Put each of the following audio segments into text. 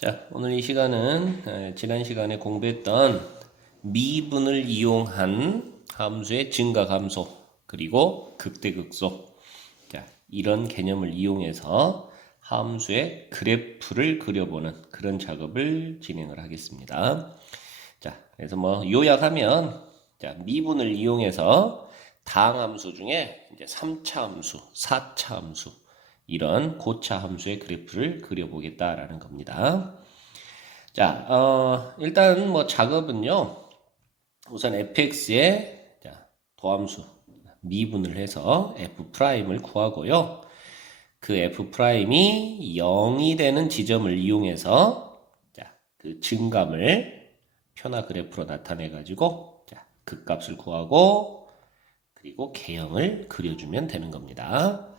자, 오늘 이 시간은 지난 시간에 공부했던 미분을 이용한 함수의 증가 감소 그리고 극대극소, 자, 이런 개념을 이용해서 함수의 그래프를 그려보는 그런 작업을 진행을 하겠습니다. 자, 그래서 요약하면, 자, 미분을 이용해서 다항함수 중에 이제 3차 함수, 4차 함수, 이런 고차 함수의 그래프를 그려보겠다라는 겁니다. 자, 일단 작업은요, 우선 fx의 도함수 미분을 해서 f'을 구하고요. 그 f'이 0이 되는 지점을 이용해서 그 증감을 표나 그래프로 나타내 가지고 극값을 구하고 그리고 개형을 그려주면 되는 겁니다.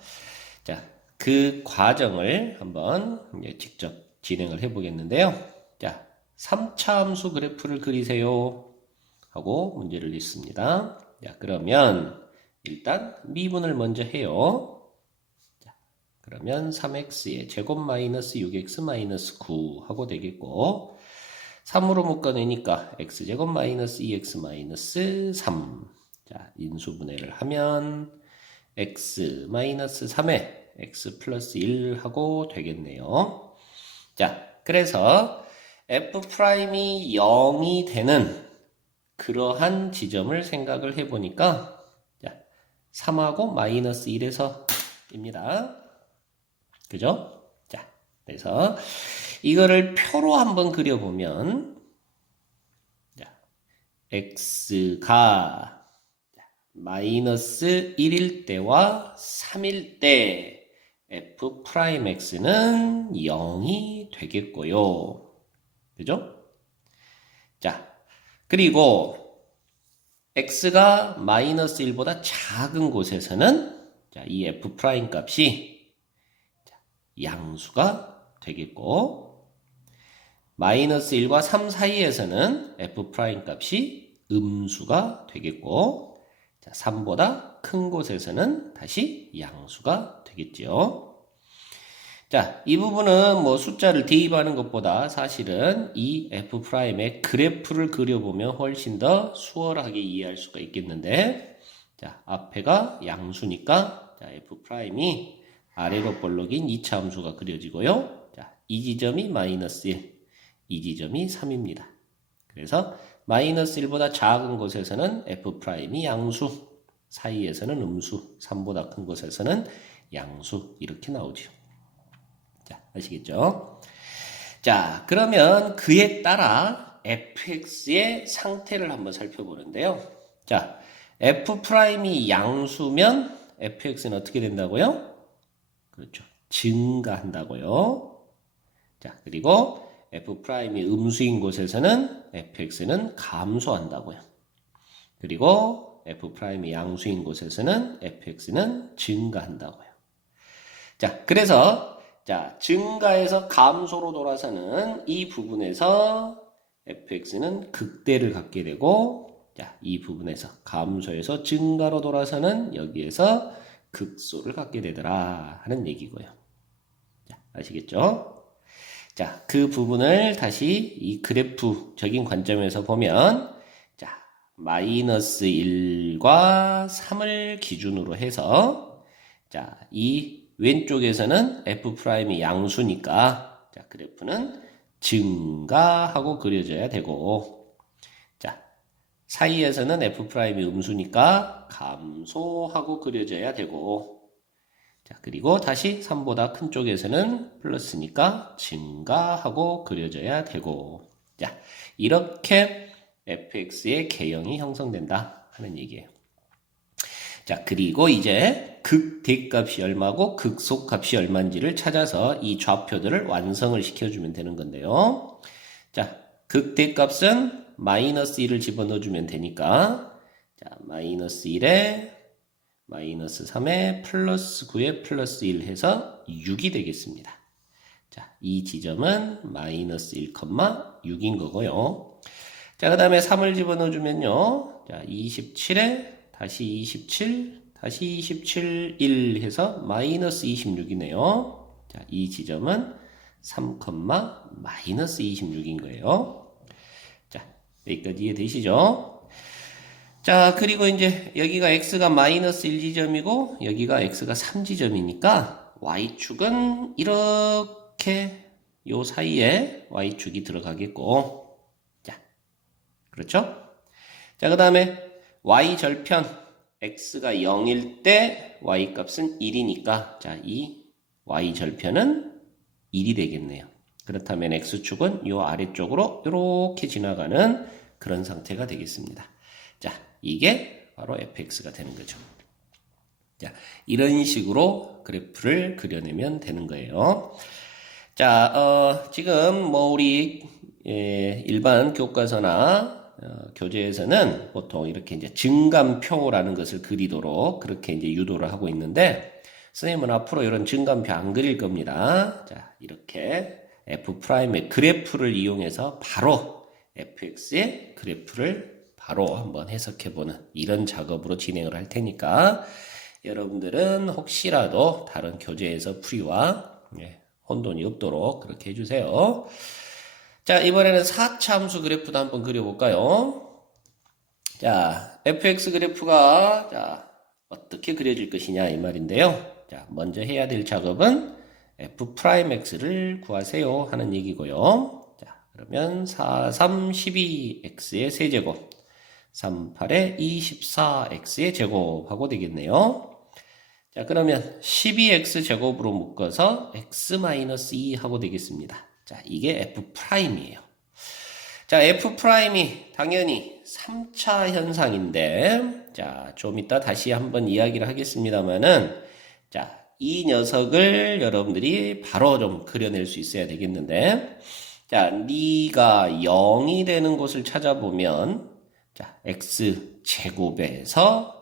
자, 그 과정을 한번 이제 직접 진행을 해 보겠는데요. 자, 3차 함수 그래프를 그리세요 하고 문제를 냈습니다. 자, 그러면 일단 미분을 먼저 해요. 자, 그러면 3x의 제곱 마이너스 6x 마이너스 9 하고 되겠고, 3으로 묶어내니까 x제곱 마이너스 2x 마이너스 3. 자, 인수분해를 하면 x 마이너스 3에 x 플러스 1 하고 되겠네요. 자, 그래서 f'이 0이 되는 그러한 지점을 생각을 해보니까 3하고 마이너스 1에서 입니다. 그죠? 자, 그래서 이거를 표로 한번 그려보면 x가 마이너스 1일 때와 3일 때 f'x는 0이 되겠고요. 그죠? 자, 그리고 x가 마이너스 1보다 작은 곳에서는 이 f' 값이 양수가 되겠고, 마이너스 1과 3 사이에서는 f' 값이 음수가 되겠고, 3보다 큰 곳에서는 다시 양수가 되겠죠. 자, 이 부분은 숫자를 대입하는 것보다 사실은 이 f'의 그래프를 그려보면 훨씬 더 수월하게 이해할 수가 있겠는데, 자, 앞에가 양수니까 f'이 아래로 볼록인 2차 함수가 그려지고요. 자, 이 지점이 마이너스 1, 이 지점이 3입니다. 그래서 마이너스 1보다 작은 곳에서는 f'이 양수, 사이에서는 음수, 3보다 큰 곳에서는 양수, 이렇게 나오죠. 자, 아시겠죠? 자, 그러면 그에 따라 fx의 상태를 한번 살펴보는데요. 자, f'이 양수면 fx는 어떻게 된다고요? 그렇죠. 증가한다고요. 자, 그리고 f'이 음수인 곳에서는 fx는 감소한다고요. 그리고 f'이 양수인 곳에서는 fx는 증가한다고요. 자, 그래서 증가에서 감소로 돌아서는 이 부분에서 fx는 극대를 갖게 되고, 이 부분에서 감소에서 증가로 돌아서는 여기에서 극소를 갖게 되더라 하는 얘기고요. 자, 아시겠죠? 자, 그 부분을 다시 이 그래프적인 관점에서 보면, 마이너스 1과 3을 기준으로 해서, 이 왼쪽에서는 f'이 양수니까, 그래프는 증가하고 그려져야 되고, 사이에서는 f'이 음수니까 감소하고 그려져야 되고, 그리고 다시 3보다 큰 쪽에서는 플러스니까 증가하고 그려져야 되고, 이렇게 fx의 개형이 형성된다 하는 얘기예요. 자, 그리고 이제 극대값이 얼마고 극소값이 얼마인지를 찾아서 이 좌표들을 완성을 시켜주면 되는 건데요. 자, 극대값은 마이너스 1을 집어넣어주면 되니까, 마이너스 1에 마이너스 3에 플러스 9에 플러스 1 해서 6이 되겠습니다. 자, 이 지점은 마이너스 1,6인 거고요. 자, 그 다음에 3을 집어넣어주면요. 자, 27에 다시 27, 다시 27, 1 해서 마이너스 26이네요. 자, 이 지점은 3, 마이너스 26인 거예요. 자, 여기까지 이해되시죠? 자, 그리고 이제 여기가 x가 마이너스 1지점이고 여기가 x가 3지점이니까 y축은 이렇게 요 사이에 y축이 들어가겠고, 자, 그렇죠? 자, 그 다음에 y절편 x가 0일 때 y값은 1이니까 자, 이 y절편은 1이 되겠네요. 그렇다면 x축은 요 아래쪽으로 이렇게 지나가는 그런 상태가 되겠습니다. 자, 이게 바로 fx가 되는 거죠. 자, 이런 식으로 그래프를 그려내면 되는 거예요. 자, 지금 뭐 우리 일반 교과서나 교재에서는 보통 이렇게 이제 증감표라는 것을 그리도록 그렇게 이제 유도를 하고 있는데, 선생님은 앞으로 이런 증감표 안 그릴 겁니다. 자, 이렇게 F'의 그래프를 이용해서 바로 fx의 그래프를 바로 한번 해석해보는 이런 작업으로 진행을 할 테니까, 여러분들은 혹시라도 다른 교재에서 풀이와 혼돈이 없도록 그렇게 해주세요. 자, 이번에는 4차 함수 그래프도 한번 그려볼까요? 자, fx 그래프가 자, 어떻게 그려질 것이냐 이 말인데요. 자, 먼저 해야 될 작업은 f'x를 구하세요 하는 얘기고요. 자, 그러면 4, 3, 12x의 세제곱, 3, 8의 24x의 제곱하고 되겠네요. 자, 그러면 12x 제곱으로 묶어서 x-2 하고 되겠습니다. 자, 이게 f'이에요. 자, f'이 당연히 3차 현상인데, 자, 좀 이따 다시 한번 이야기를 하겠습니다만은, 자, 이 녀석을 여러분들이 바로 좀 그려낼 수 있어야 되겠는데, 자, 리가 0이 되는 곳을 찾아보면, 자, x 제곱에서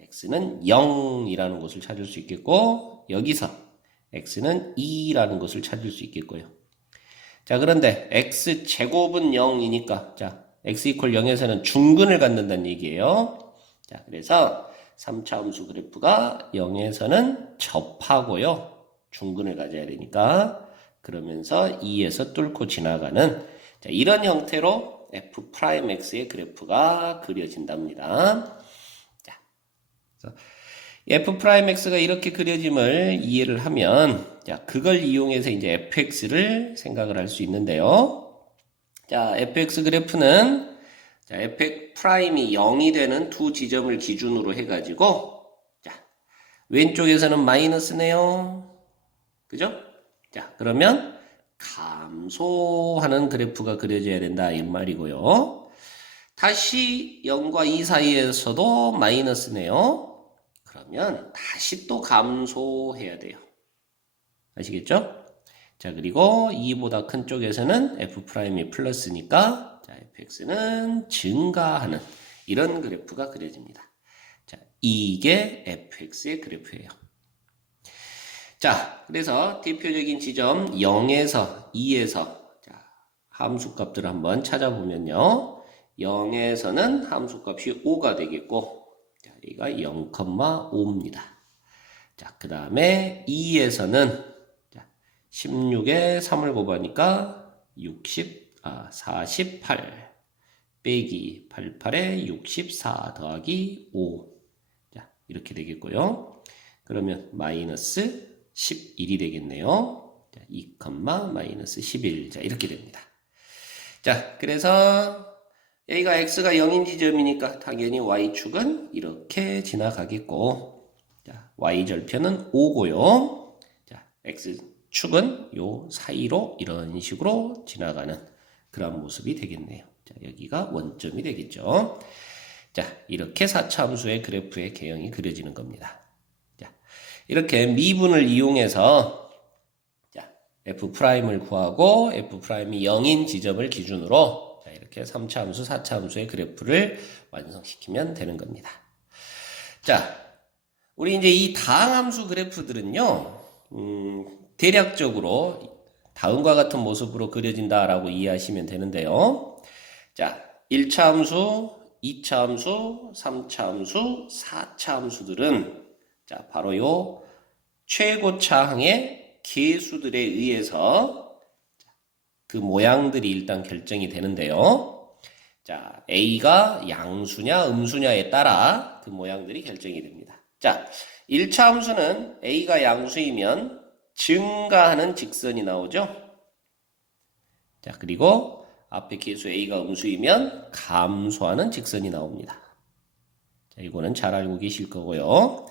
x는 0이라는 것을 찾을 수 있겠고, 여기서 x는 2라는 것을 찾을 수 있겠고요. 자, 그런데 x 제곱은 0이니까 자, x 이퀄 0에서는 중근을 갖는다는 얘기예요. 자, 그래서 3차 함수 그래프가 0에서는 접하고요. 중근을 가져야 되니까, 그러면서 2에서 뚫고 지나가는, 자, 이런 형태로 f'x의 그래프가 그려진답니다. 자, 그래서 f'x가 이렇게 그려짐을 이해를 하면, 자, 그걸 이용해서 이제 fx를 생각을 할 수 있는데요. 자, fx 그래프는 자, f'이 0이 되는 두 지점을 기준으로 해가지고, 자, 왼쪽에서는 마이너스네요. 그죠? 자, 그러면 감소하는 그래프가 그려져야 된다 이 말이고요. 다시 0과 2 사이에서도 마이너스네요. 그러면 다시 또 감소해야 돼요. 아시겠죠? 자, 그리고 2보다 큰 쪽에서는 f'이 플러스니까, 자, fx는 증가하는 이런 그래프가 그려집니다. 자, 이게 fx의 그래프예요. 자, 그래서 대표적인 지점 0에서 2에서 자, 함수값들을 한번 찾아보면요. 0에서는 함수값이 5가 되겠고, 자, 여기가 0,5입니다. 자, 그 다음에 2에서는 16에 3을 곱하니까 48 빼기 88에 64 더하기 5. 자, 이렇게 되겠고요. 그러면 마이너스 11이 되겠네요. 자, 2, 마이너스 11. 자, 이렇게 됩니다. 자, 그래서 여기가 x가 0인 지점이니까 당연히 y축은 이렇게 지나가겠고, 자, y절편은 5고요. 자, x축은 요 사이로 이런 식으로 지나가는 그런 모습이 되겠네요. 자, 여기가 원점이 되겠죠. 자, 이렇게 4차 함수의 그래프의 개형이 그려지는 겁니다. 자, 이렇게 미분을 이용해서 자, f'을 구하고 f'이 0인 지점을 기준으로 자, 이렇게 3차 함수, 4차 함수의 그래프를 완성시키면 되는 겁니다. 자, 우리 이제 이 다항함수 그래프들은요, 대략적으로 다음과 같은 모습으로 그려진다라고 이해하시면 되는데요. 자, 1차 함수, 2차 함수, 3차 함수, 4차 함수들은 자, 바로 요 최고차항의 계수들에 의해서 그 모양들이 일단 결정이 되는데요. 자, A가 양수냐 음수냐에 따라 그 모양들이 결정이 됩니다. 자, 1차 함수는 A가 양수이면 증가하는 직선이 나오죠. 자, 그리고 앞에 계수 A가 음수이면 감소하는 직선이 나옵니다. 자, 이거는 잘 알고 계실 거고요.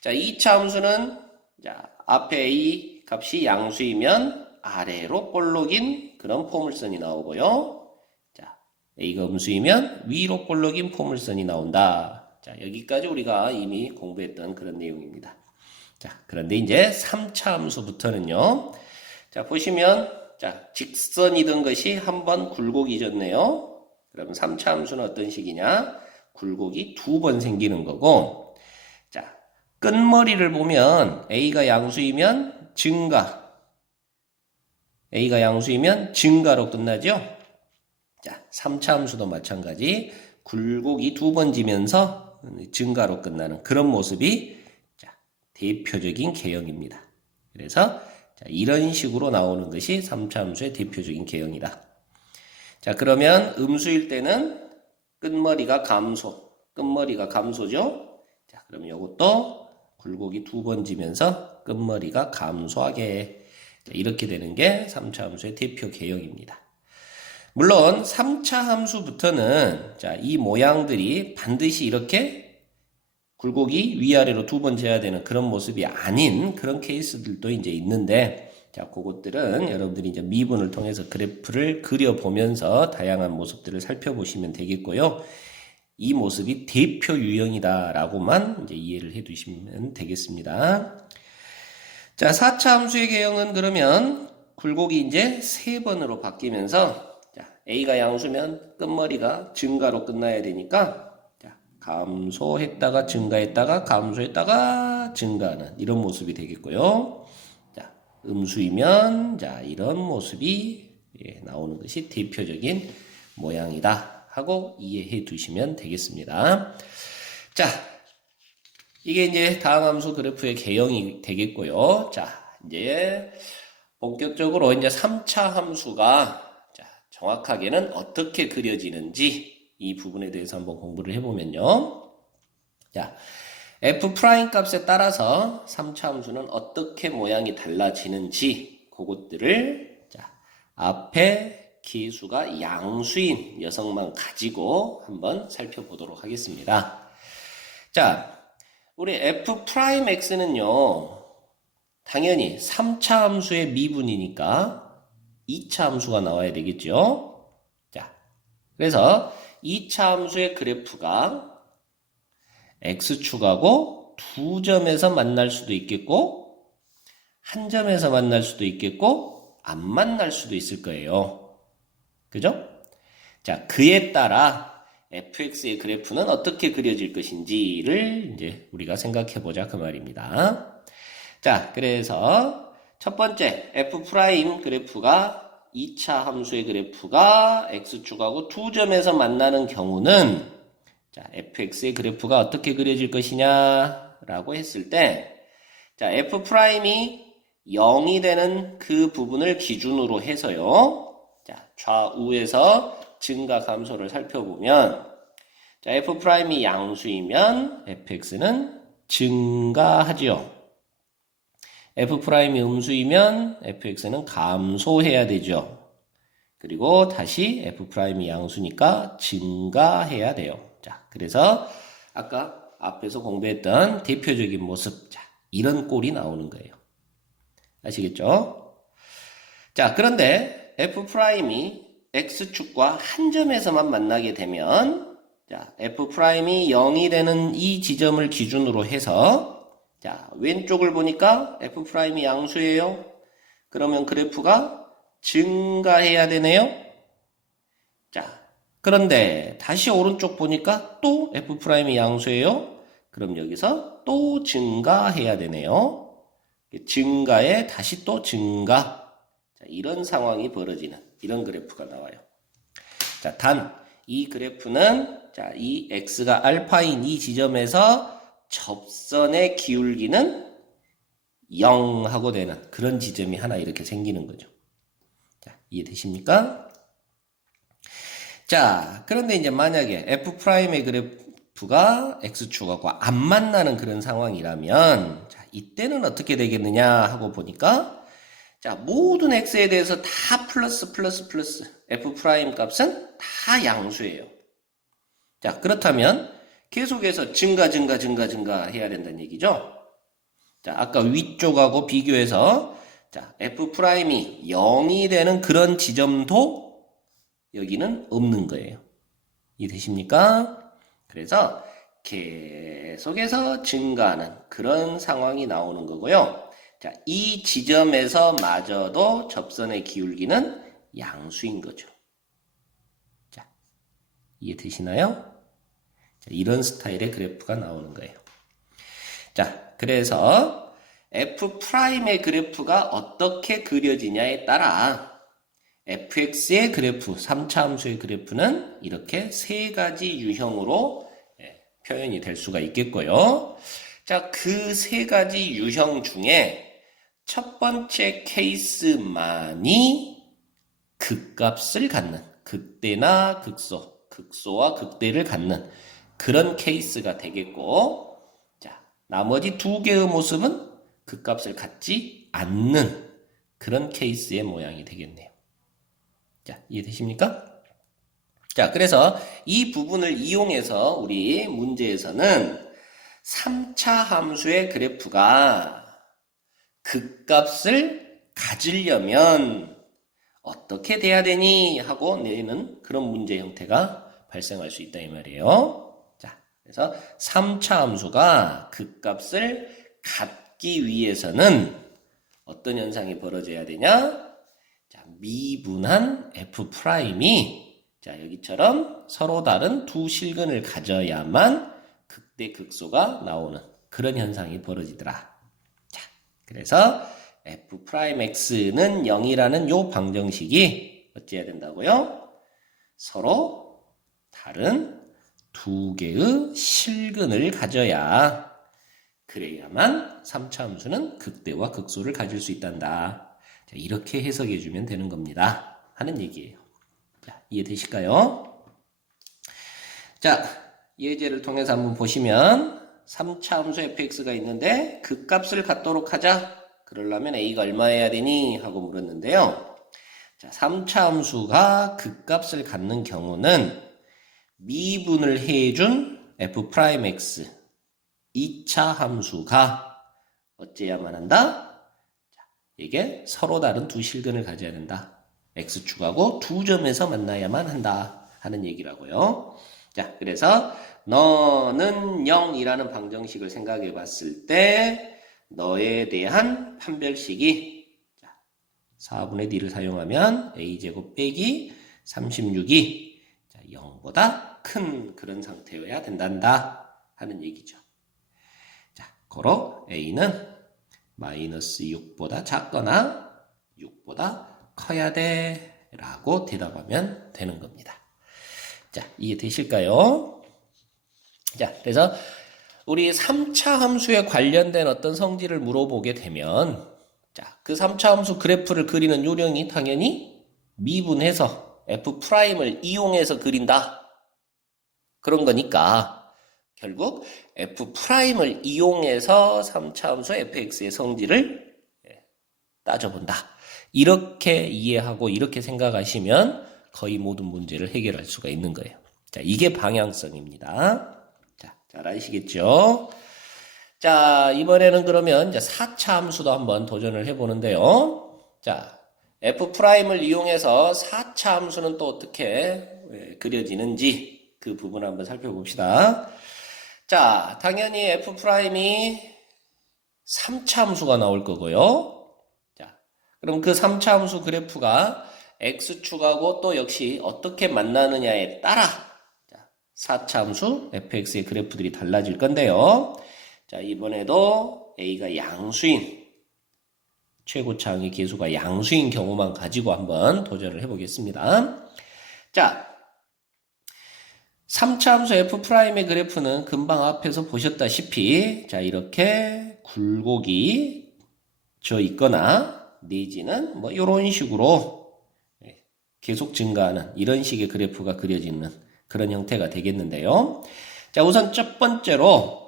자, 2차 함수는 자, 앞에 A 값이 양수이면 아래로 볼록인 그런 포물선이 나오고요. 자, A가 음수이면 위로 볼록인 포물선이 나온다. 자, 여기까지 우리가 이미 공부했던 그런 내용입니다. 자, 그런데 이제 3차 함수부터는요. 자, 보시면 자, 직선이던 것이 한번 굴곡이 졌네요. 그러면 3차 함수는 어떤 식이냐? 굴곡이 2번 생기는 거고, 자, 끝머리를 보면 A가 양수이면 증가, A가 양수이면 증가로 끝나죠? 자, 3차 함수도 마찬가지 굴곡이 2번 지면서 증가로 끝나는 그런 모습이 자, 대표적인 개형입니다. 그래서 자, 이런 식으로 나오는 것이 3차 함수의 대표적인 개형이다. 자, 그러면 음수일 때는 끝머리가 감소죠? 자, 그럼 이것도 굴곡이 2번 지면서 끝머리가 감소하게 자, 이렇게 되는 게 3차 함수의 대표 개형입니다. 물론 3차 함수부터는 자, 이 모양들이 반드시 이렇게 굴곡이 위아래로 2번 재야 되는 그런 모습이 아닌 그런 케이스들도 이제 있는데, 자, 그것들은 여러분들이 이제 미분을 통해서 그래프를 그려보면서 다양한 모습들을 살펴보시면 되겠고요. 이 모습이 대표 유형이다라고만 이제 이해를 해 두시면 되겠습니다. 자, 4차 함수의 개형은 그러면 굴곡이 이제 3번으로 바뀌면서 자, A가 양수면 끝머리가 증가로 끝나야 되니까 감소했다가 증가했다가 감소했다가 증가하는 이런 모습이 되겠고요. 자, 음수이면 자, 이런 모습이 나오는 것이 대표적인 모양이다 하고 이해해 두시면 되겠습니다. 자, 이게 이제 다항함수 그래프의 개형이 되겠고요. 자, 이제 본격적으로 이제 3차 함수가 자, 정확하게는 어떻게 그려지는지 이 부분에 대해서 한번 공부를 해보면요. 자, f' 값에 따라서 3차 함수는 어떻게 모양이 달라지는지 그것들을 자, 앞에 계수가 양수인 녀석만 가지고 한번 살펴보도록 하겠습니다. 자, 우리 f'x는요. 당연히 3차 함수의 미분이니까 2차 함수가 나와야 되겠죠. 자, 그래서 2차 함수의 그래프가 x축하고 2점에서 만날 수도 있겠고 한 점에서 만날 수도 있겠고 안 만날 수도 있을 거예요. 그죠? 자, 그에 따라 fx의 그래프는 어떻게 그려질 것인지를 이제 우리가 생각해 보자 그 말입니다. 자, 그래서 첫 번째 f' 그래프가 2차 함수의 그래프가 x축하고 2점에서 만나는 경우는 자, fx의 그래프가 어떻게 그려질 것이냐 라고 했을 때 자, f'이 0이 되는 그 부분을 기준으로 해서요. 자, 좌우에서 증가 감소를 살펴보면 자, f'이 양수이면 fx는 증가하지요. f'이 음수이면 fx는 감소해야 되죠. 그리고 다시 f'이 양수니까 증가해야 돼요. 자, 그래서 아까 앞에서 공부했던 대표적인 모습, 자, 이런 꼴이 나오는 거예요. 아시겠죠? 자, 그런데 f'이 x축과 한 점에서만 만나게 되면 자, f'이 0이 되는 이 지점을 기준으로 해서 자, 왼쪽을 보니까 f'이 양수예요. 그러면 그래프가 증가해야 되네요. 자, 그런데 다시 오른쪽 보니까 또 f'이 양수예요. 그럼 여기서 또 증가해야 되네요. 증가에 다시 또 증가. 자, 이런 상황이 벌어지는 이런 그래프가 나와요. 자, 단 이 그래프는 자, 이 x가 알파인 이 지점에서 접선의 기울기는 0하고 되는 그런 지점이 하나 이렇게 생기는 거죠. 자, 이해되십니까? 자, 그런데 이제 만약에 F'의 그래프가 X축하고 안 만나는 그런 상황이라면, 자, 이때는 어떻게 되겠느냐 하고 보니까, 자, 모든 X에 대해서 다 플러스, F' 값은 다 양수예요. 자, 그렇다면 계속해서 증가 해야 된다는 얘기죠. 자, 아까 위쪽하고 비교해서, 자, F'이 0이 되는 그런 지점도 여기는 없는 거예요. 이해되십니까? 그래서 계속해서 증가하는 그런 상황이 나오는 거고요. 자, 이 지점에서 마저도 접선의 기울기는 양수인 거죠. 자, 이해되시나요? 자, 이런 스타일의 그래프가 나오는 거예요. 자, 그래서 F'의 그래프가 어떻게 그려지냐에 따라 fx의 그래프, 3차 함수의 그래프는 이렇게 세 가지 유형으로 표현이 될 수가 있겠고요. 자, 그 세 가지 유형 중에 첫 번째 케이스만이 극값을 갖는, 극대나 극소, 극소와 극대를 갖는 그런 케이스가 되겠고, 자, 나머지 두 개의 모습은 극값을 갖지 않는 그런 케이스의 모양이 되겠네요. 자, 이해되십니까? 자, 그래서 이 부분을 이용해서 우리 문제에서는 3차 함수의 그래프가 극값을 가지려면 어떻게 돼야 되니 하고 내는 그런 문제 형태가 발생할 수 있다 이 말이에요. 자, 그래서 3차 함수가 극값을 갖기 위해서는 어떤 현상이 벌어져야 되냐? 자, 미분한 F'이 자, 여기처럼 서로 다른 두 실근을 가져야만 극대 극소가 나오는 그런 현상이 벌어지더라. 자, 그래서 F'X는 0이라는 요 방정식이 어찌해야 된다고요? 서로 다른 두 개의 실근을 가져야 그래야만 3차 함수는 극대와 극소를 가질 수 있단다. 자, 이렇게 해석해 주면 되는 겁니다. 하는 얘기예요. 자, 이해되실까요? 자, 예제를 통해서 한번 보시면 3차 함수 fx가 있는데 극값을 갖도록 하자. 그러려면 a가 얼마여야 되니? 하고 물었는데요. 자, 3차 함수가 극값을 갖는 경우는 미분을 해준 f'x 2차 함수가 어째야만 한다? 이게 서로 다른 두 실근을 가져야 된다. x축하고 두 점에서 만나야만 한다 하는 얘기라고요. 자, 그래서 너는 0이라는 방정식을 생각해 봤을 때 너에 대한 판별식이 4분의 d를 사용하면 a제곱 빼기 36이 0보다 큰 그런 상태여야 된단다 하는 얘기죠. 자, 고로 a는 마이너스 6보다 작거나 6보다 커야 돼 라고 대답하면 되는 겁니다. 자, 이해되실까요? 자, 그래서 우리 3차 함수에 관련된 어떤 성질을 물어보게 되면 자, 그 3차 함수 그래프를 그리는 요령이 당연히 미분해서 F'을 이용해서 그린다. 그런 거니까 결국 F'을 이용해서 3차 함수 fx의 성질을 따져본다. 이렇게 이해하고 이렇게 생각하시면 거의 모든 문제를 해결할 수가 있는 거예요. 자, 이게 방향성입니다. 자, 잘 아시겠죠? 자, 이번에는 그러면 이제 4차 함수도 한번 도전을 해보는데요. 자, F'을 이용해서 4차 함수는 또 어떻게 그려지는지 그 부분 한번 살펴봅시다. 자, 당연히 F'이 3차 함수가 나올 거고요. 자, 그럼 그 3차 함수 그래프가 X축하고 또 역시 어떻게 만나느냐에 따라 4차 함수 fx의 그래프들이 달라질 건데요. 자, 이번에도 a가 양수인 최고차항의 계수가 양수인 경우만 가지고 한번 도전을 해보겠습니다. 자, 3차 함수 F'의 그래프는 금방 앞에서 보셨다시피 자, 이렇게 굴곡이 있거나 내지는 뭐 이런 식으로 계속 증가하는 이런 식의 그래프가 그려지는 그런 형태가 되겠는데요. 자, 우선 첫 번째로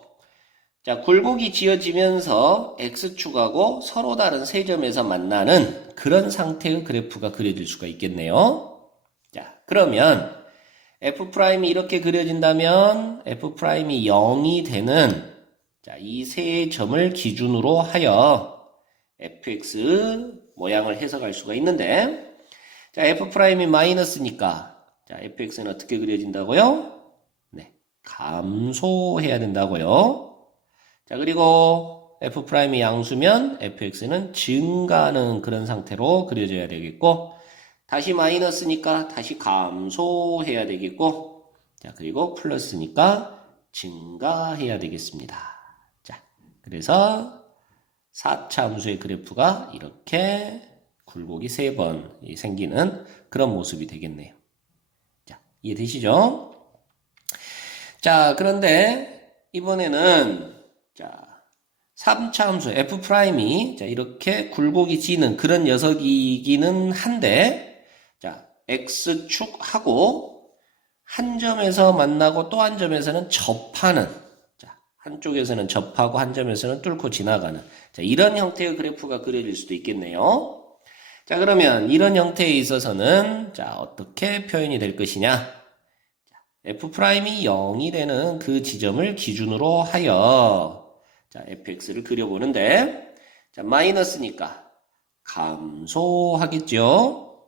자, 굴곡이 지어지면서 X축하고 서로 다른 세 점에서 만나는 그런 상태의 그래프가 그려질 수가 있겠네요. 자, 그러면 F'이 이렇게 그려진다면 F'이 0이 되는 자, 이 세 점을 기준으로 하여 fx 모양을 해석할 수가 있는데 자, F'이 마이너스니까 자, fx는 어떻게 그려진다고요? 네, 감소해야 된다고요. 자, 그리고 F'이 양수면 fx는 증가하는 그런 상태로 그려져야 되겠고 다시 마이너스니까 다시 감소해야 되겠고 자, 그리고 플러스니까 증가해야 되겠습니다. 자, 그래서 4차 함수의 그래프가 이렇게 굴곡이 3번 생기는 그런 모습이 되겠네요. 자, 이해되시죠? 자, 그런데 이번에는 자, 3차 함수 F'이 자, 이렇게 굴곡이 지는 그런 녀석이기는 한데 자, X축하고 한 점에서 만나고 또 한 점에서는 접하는 자, 한쪽에서는 접하고 한 점에서는 뚫고 지나가는 자, 이런 형태의 그래프가 그려질 수도 있겠네요. 자, 그러면 이런 형태에 있어서는 자, 어떻게 표현이 될 것이냐? F'이 0이 되는 그 지점을 기준으로 하여 자, fx를 그려보는데 자, 마이너스니까 감소하겠죠.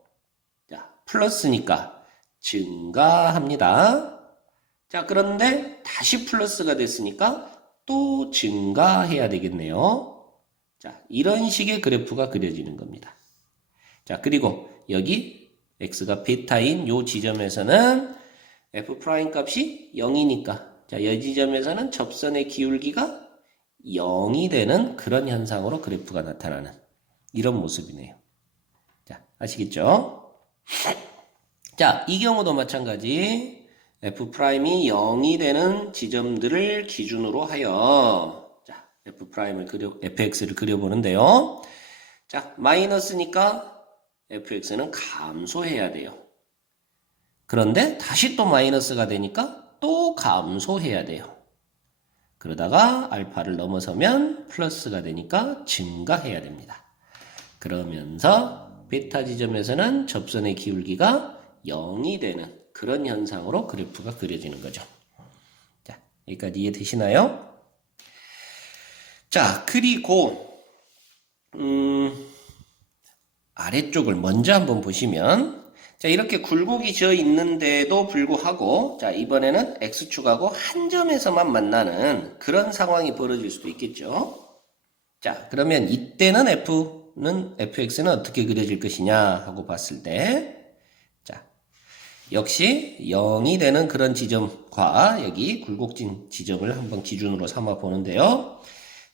자, 플러스니까 증가합니다. 자, 그런데 다시 플러스가 됐으니까 또 증가해야 되겠네요. 자, 이런 식의 그래프가 그려지는 겁니다. 자, 그리고 여기 x가 베타인 요 지점에서는 f' 값이 0이니까 자, 이 지점에서는 접선의 기울기가 0이 되는 그런 현상으로 그래프가 나타나는 이런 모습이네요. 자, 아시겠죠? 자, 이 경우도 마찬가지 f'이 0이 되는 지점들을 기준으로 하여 자, fx를 그려보는데요. 자, 마이너스니까 fx는 감소해야 돼요. 그런데 다시 또 마이너스가 되니까 또 감소해야 돼요. 그러다가 알파를 넘어서면 플러스가 되니까 증가해야 됩니다. 그러면서 베타 지점에서는 접선의 기울기가 0이 되는 그런 현상으로 그래프가 그려지는 거죠. 자, 여기까지 이해되시나요? 자, 그리고 아래쪽을 먼저 한번 보시면 자, 이렇게 굴곡이 지어 있는데도 불구하고 자, 이번에는 X축하고 한 점에서만 만나는 그런 상황이 벌어질 수도 있겠죠. 자, 그러면 이때는 fx는 어떻게 그려질 것이냐 하고 봤을 때 자, 역시 0이 되는 그런 지점과 여기 굴곡진 지점을 한번 기준으로 삼아 보는데요.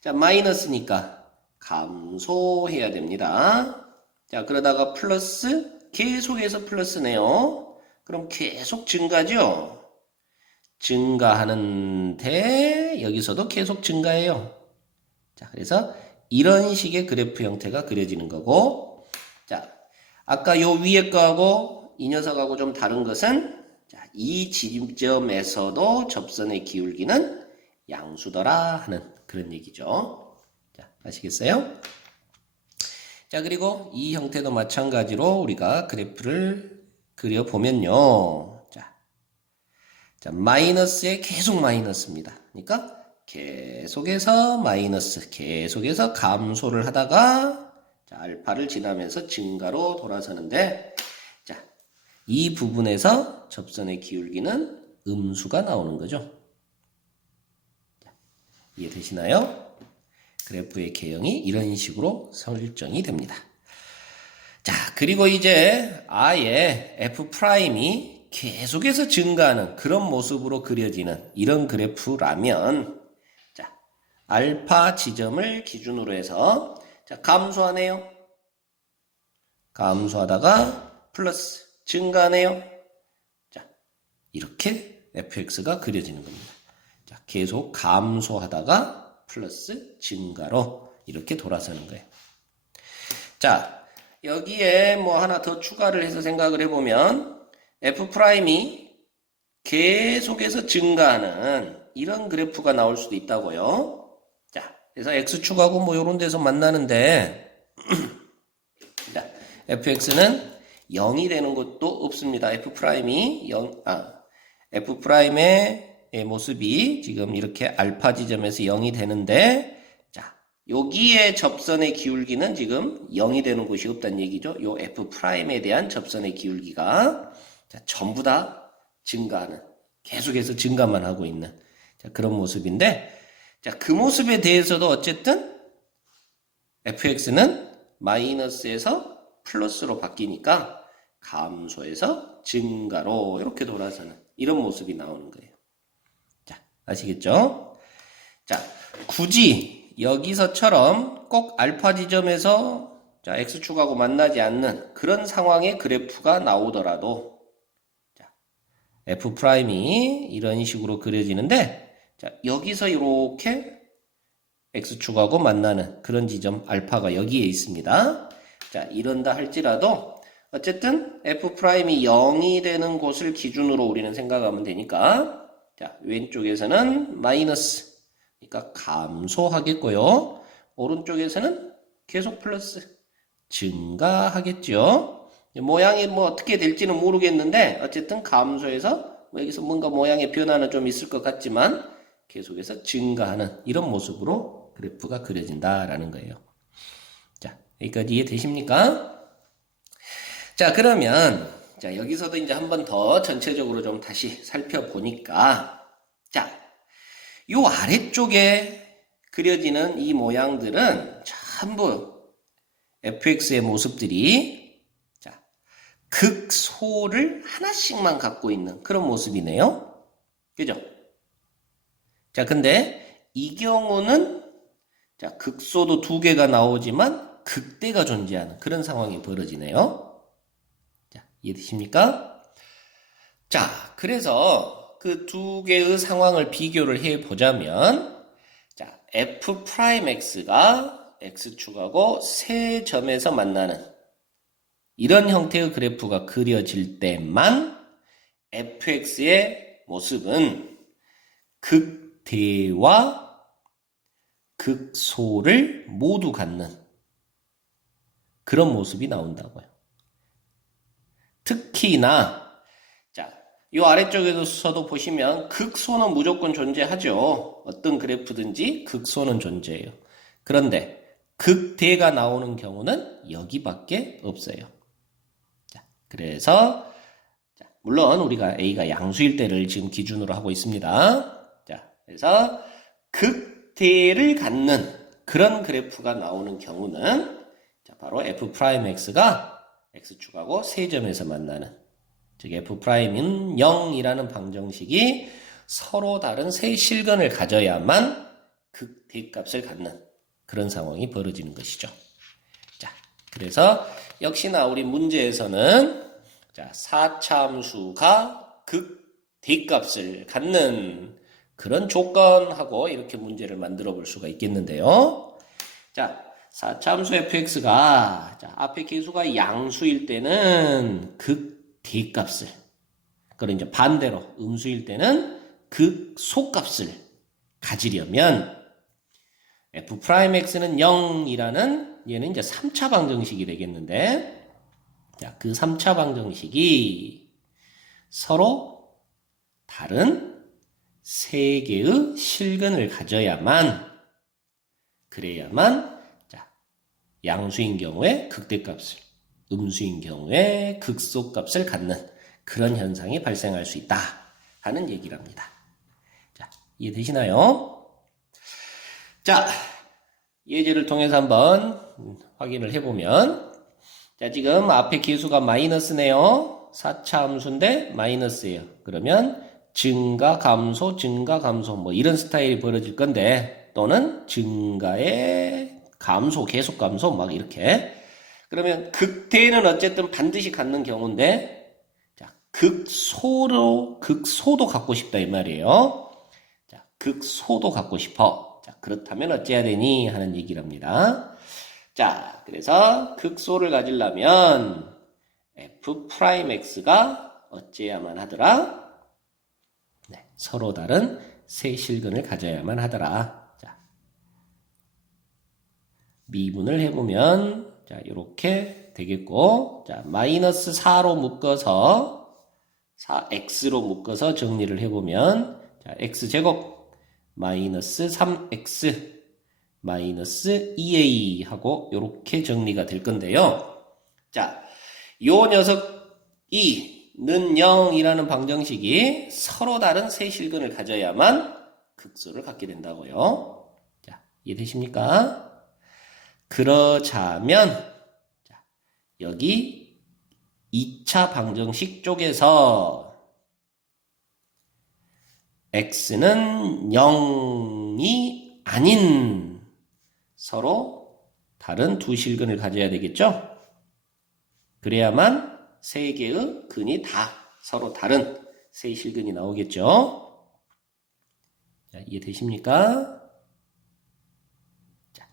자, 마이너스니까 감소해야 됩니다. 자, 그러다가 플러스 계속해서 플러스네요. 그럼 계속 증가죠? 증가하는데 여기서도 계속 증가해요. 자, 그래서 이런 식의 그래프 형태가 그려지는 거고 자, 아까 요 위에 거하고 이 녀석하고 좀 다른 것은 자, 이 지점에서도 접선의 기울기는 양수더라 하는 그런 얘기죠. 자, 아시겠어요? 자, 그리고 이 형태도 마찬가지로 우리가 그래프를 그려보면요. 자, 마이너스에 계속 마이너스입니다. 그러니까 계속해서 마이너스, 계속해서 감소를 하다가 자, 알파를 지나면서 증가로 돌아서는데 자, 이 부분에서 접선의 기울기는 음수가 나오는 거죠. 자, 이해되시나요? 그래프의 개형이 이런 식으로 설정이 됩니다. 자, 그리고 이제 아예 F'이 계속해서 증가하는 그런 모습으로 그려지는 이런 그래프라면 자, 알파 지점을 기준으로 해서 자, 감소하네요. 감소하다가 플러스 증가하네요. 자, 이렇게 fx가 그려지는 겁니다. 자, 계속 감소하다가 플러스 증가로 이렇게 돌아서는 거예요. 자, 여기에 뭐 하나 더 추가를 해서 생각을 해보면 F'이 계속해서 증가하는 이런 그래프가 나올 수도 있다고요. 자, 그래서 X축하고 뭐 요런 데서 만나는데 자, fx는 0이 되는 것도 없습니다. F'이 F'의 모습이 지금 이렇게 알파 지점에서 0이 되는데, 자, 여기에 접선의 기울기는 지금 0이 되는 곳이 없다는 얘기죠. 요 F'에 대한 접선의 기울기가, 자, 전부 다 증가하는, 계속해서 증가만 하고 있는, 자, 그런 모습인데, 자, 그 모습에 대해서도 어쨌든 fx는 마이너스에서 플러스로 바뀌니까 감소해서 증가로 이렇게 돌아서는 이런 모습이 나오는 거예요. 자, 아시겠죠? 자, 굳이 여기서처럼 꼭 알파 지점에서 자, x축하고 만나지 않는 그런 상황의 그래프가 나오더라도 자, F'이 이런 식으로 그려지는데 자, 여기서 이렇게 x축하고 만나는 그런 지점 알파가 여기에 있습니다. 자, 이런다 할지라도 어쨌든 F'이 0이 되는 곳을 기준으로 우리는 생각하면 되니까 자, 왼쪽에서는 마이너스 그러니까 감소하겠고요. 오른쪽에서는 계속 플러스 증가하겠죠. 모양이 뭐 어떻게 될지는 모르겠는데 어쨌든 감소해서 여기서 뭔가 모양의 변화는 좀 있을 것 같지만 계속해서 증가하는 이런 모습으로 그래프가 그려진다라는 거예요. 자, 여기까지 이해되십니까? 자, 그러면 자, 여기서도 이제 한 번 더 전체적으로 좀 다시 살펴보니까 자, 요 아래쪽에 그려지는 이 모양들은 전부 fx의 모습들이 자, 극소를 하나씩만 갖고 있는 그런 모습이네요. 그죠? 자, 근데 이 경우는 자, 극소도 두 개가 나오지만 극대가 존재하는 그런 상황이 벌어지네요. 자, 이해되십니까? 자, 그래서 그 두 개의 상황을 비교를 해 보자면 자, F'X가 X축하고 세 점에서 만나는 이런 형태의 그래프가 그려질 때만 fx의 모습은 극대와 극소를 모두 갖는 그런 모습이 나온다고요. 특히나 자, 이 아래쪽에서도 보시면 극소는 무조건 존재하죠. 어떤 그래프든지 극소는 존재해요. 그런데 극대가 나오는 경우는 여기밖에 없어요. 자, 그래서 자, 물론 우리가 A가 양수일 때를 지금 기준으로 하고 있습니다. 자, 그래서 극대를 갖는 그런 그래프가 나오는 경우는 자, 바로 F'X가 X축하고 세 점에서 만나는 즉 F'은 0이라는 방정식이 서로 다른 세 실근을 가져야만 극대값을 갖는 그런 상황이 벌어지는 것이죠. 자, 그래서 역시나 우리 문제에서는 자, 4차함수가 극대값을 갖는 그런 조건하고 이렇게 문제를 만들어 볼 수가 있겠는데요. 자, 4차함수 fx가 자, 앞에 계수가 양수일 때는 극대값을 그리고 이제 반대로 음수일 때는 극소값을 가지려면 F'X는 0이라는 얘는 이제 3차 방정식이 되겠는데 자, 그 3차 방정식이 서로 다른 세 개의 실근을 가져야만 그래야만 자, 양수인 경우에 극대값을 음수인 경우에 극소값을 갖는 그런 현상이 발생할 수 있다 하는 얘기를 합니다. 자, 이해되시나요? 자, 예제를 통해서 한번 확인을 해보면 자, 지금 앞에 계수가 마이너스네요. 4차 함수인데 마이너스예요. 그러면 증가, 감소, 뭐 이런 스타일이 벌어질 건데 또는 증가의 감소, 계속 감소 막 이렇게 그러면 극대는 어쨌든 반드시 갖는 경우인데 자, 극소도 갖고 싶다 이 말이에요. 자, 극소도 갖고 싶어. 자, 그렇다면 어찌해야 되니 하는 얘기를 합니다. 자, 그래서 극소를 가지려면 f'x가 어째야만 하더라? 네, 서로 다른 세 실근을 가져야만 하더라. 자, 미분을 해보면 자, 이렇게 되겠고, 자, 마이너스 4로 묶어서 4x로 묶어서 정리를 해보면 자, x제곱 마이너스 3x 마이너스 2a 하고 이렇게 정리가 될 건데요. 자, 요 녀석이 는 0이라는 방정식이 서로 다른 세 실근을 가져야만 극소를 갖게 된다고요. 자, 이해되십니까? 그러자면 자, 여기 2차 방정식 쪽에서 x는 0이 아닌 서로 다른 두 실근을 가져야 되겠죠? 그래야만 세 개의 근이 다 서로 다른 세 실근이 나오겠죠? 자, 이해되십니까? 자,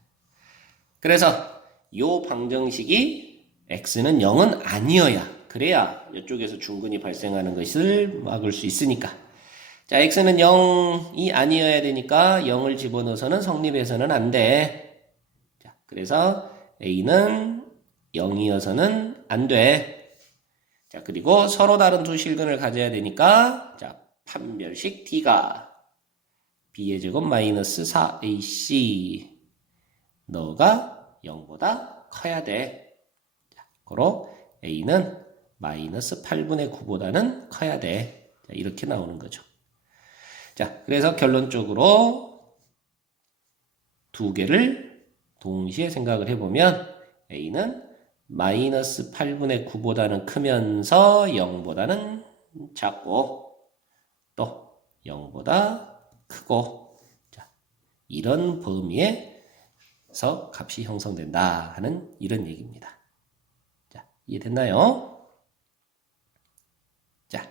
그래서 이 방정식이 x는 0은 아니어야 그래야 이쪽에서 중근이 발생하는 것을 막을 수 있으니까 자, x는 0이 아니어야 되니까 0을 집어넣어서는 성립해서는 안 돼. 자, 그래서 a는 0이어서는 안 돼. 자, 그리고 서로 다른 두 실근을 가져야 되니까 자, 판별식 t가 b의 제곱 마이너스 4ac 너가 0보다 커야 돼. 자, 그로 a는 마이너스 8분의 9보다는 커야 돼. 자, 이렇게 나오는 거죠. 자, 그래서 결론적으로 두 개를 동시에 생각을 해보면 a는 마이너스 8분의 9보다는 크면서 0보다는 작고 또 0보다 크고 자, 이런 범위에서 값이 형성된다 하는 이런 얘기입니다. 자, 이해됐나요? 자,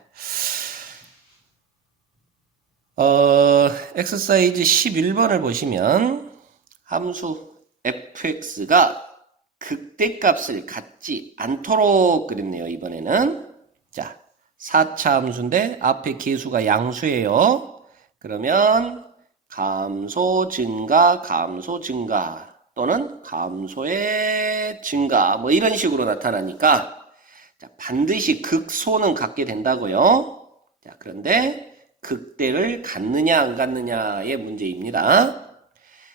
엑서사이즈 11번을 보시면 함수 fx가 극대값을 갖지 않도록 그랬네요. 이번에는 자 4차 함수인데 앞에 계수가 양수예요. 그러면 감소 증가 또는 감소의 증가 뭐 이런 식으로 나타나니까 자, 반드시 극소는 갖게 된다고요. 자, 그런데 극대를 갖느냐 안 갖느냐의 문제입니다.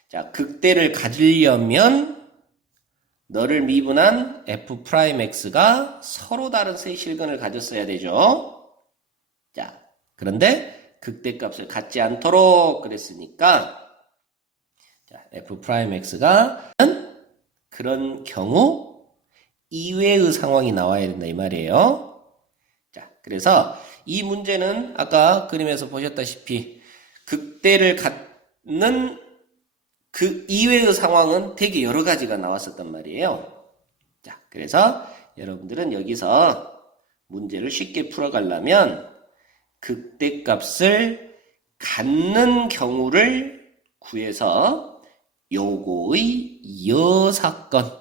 자, 극대를 가지려면 너를 미분한 f'x가 서로 다른 세 실근을 가졌어야 되죠. 자, 그런데 극대값을 갖지 않도록 그랬으니까 자, f'x가 그런 경우 이외의 상황이 나와야 된다 이 말이에요. 자, 그래서 이 문제는 아까 그림에서 보셨다시피 극대를 갖는 그 이외의 상황은 되게 여러 가지가 나왔었단 말이에요. 자, 그래서 여러분들은 여기서 문제를 쉽게 풀어가려면 극대값을 갖는 경우를 구해서 요거의 여사건,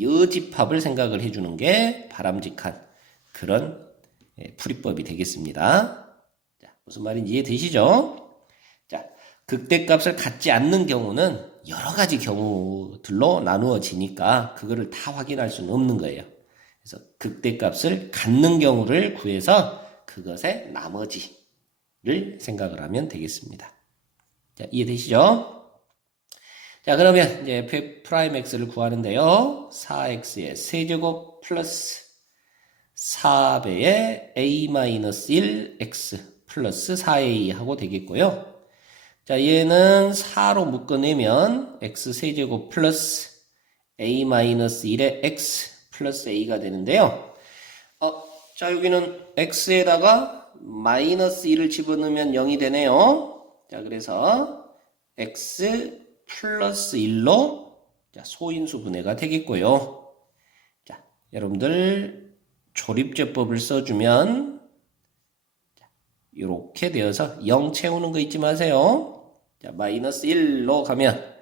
여집합을 생각을 해주는 게 바람직한 그런 풀이법이 되겠습니다. 자, 무슨 말인지 이해되시죠? 자, 극대값을 갖지 않는 경우는 여러 가지 경우들로 나누어지니까 그거를 다 확인할 수는 없는 거예요. 그래서 극대값을 갖는 경우를 구해서 그것의 나머지를 생각을 하면 되겠습니다. 자, 이해되시죠? 자, 그러면 이제 f'x를 구하는데요. 4x의 세제곱 플러스 4배의 a-1x 플러스 4a 하고 되겠고요. 자, 얘는 4로 묶어내면 x세제곱 플러스 a-1의 x 플러스 a가 되는데요. 자, 여기는 x에다가 마이너스 1을 집어넣으면 0이 되네요. 자, 그래서 x 플러스 1로 자, 소인수 분해가 되겠고요. 자, 여러분들 조립제법을 써주면 이렇게 되어서 0 채우는 거 잊지 마세요. 자, 마이너스 1로 가면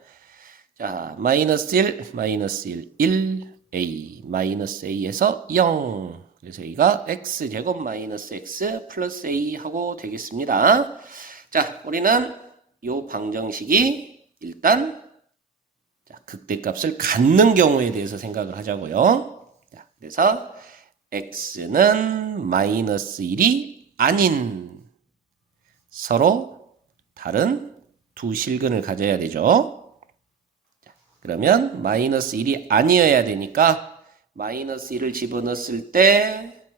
자, 마이너스 1, 마이너스 1, A, 마이너스 A에서 0. 그래서 A가 X제곱 마이너스 X 플러스 A 하고 되겠습니다. 자, 우리는 요 방정식이 일단 자, 극대값을 갖는 경우에 대해서 생각을 하자고요. 자, 그래서 X는 마이너스 1이 아닌 서로 다른 두 실근을 가져야 되죠. 자, 그러면 마이너스 1이 아니어야 되니까 마이너스 1을 집어넣었을 때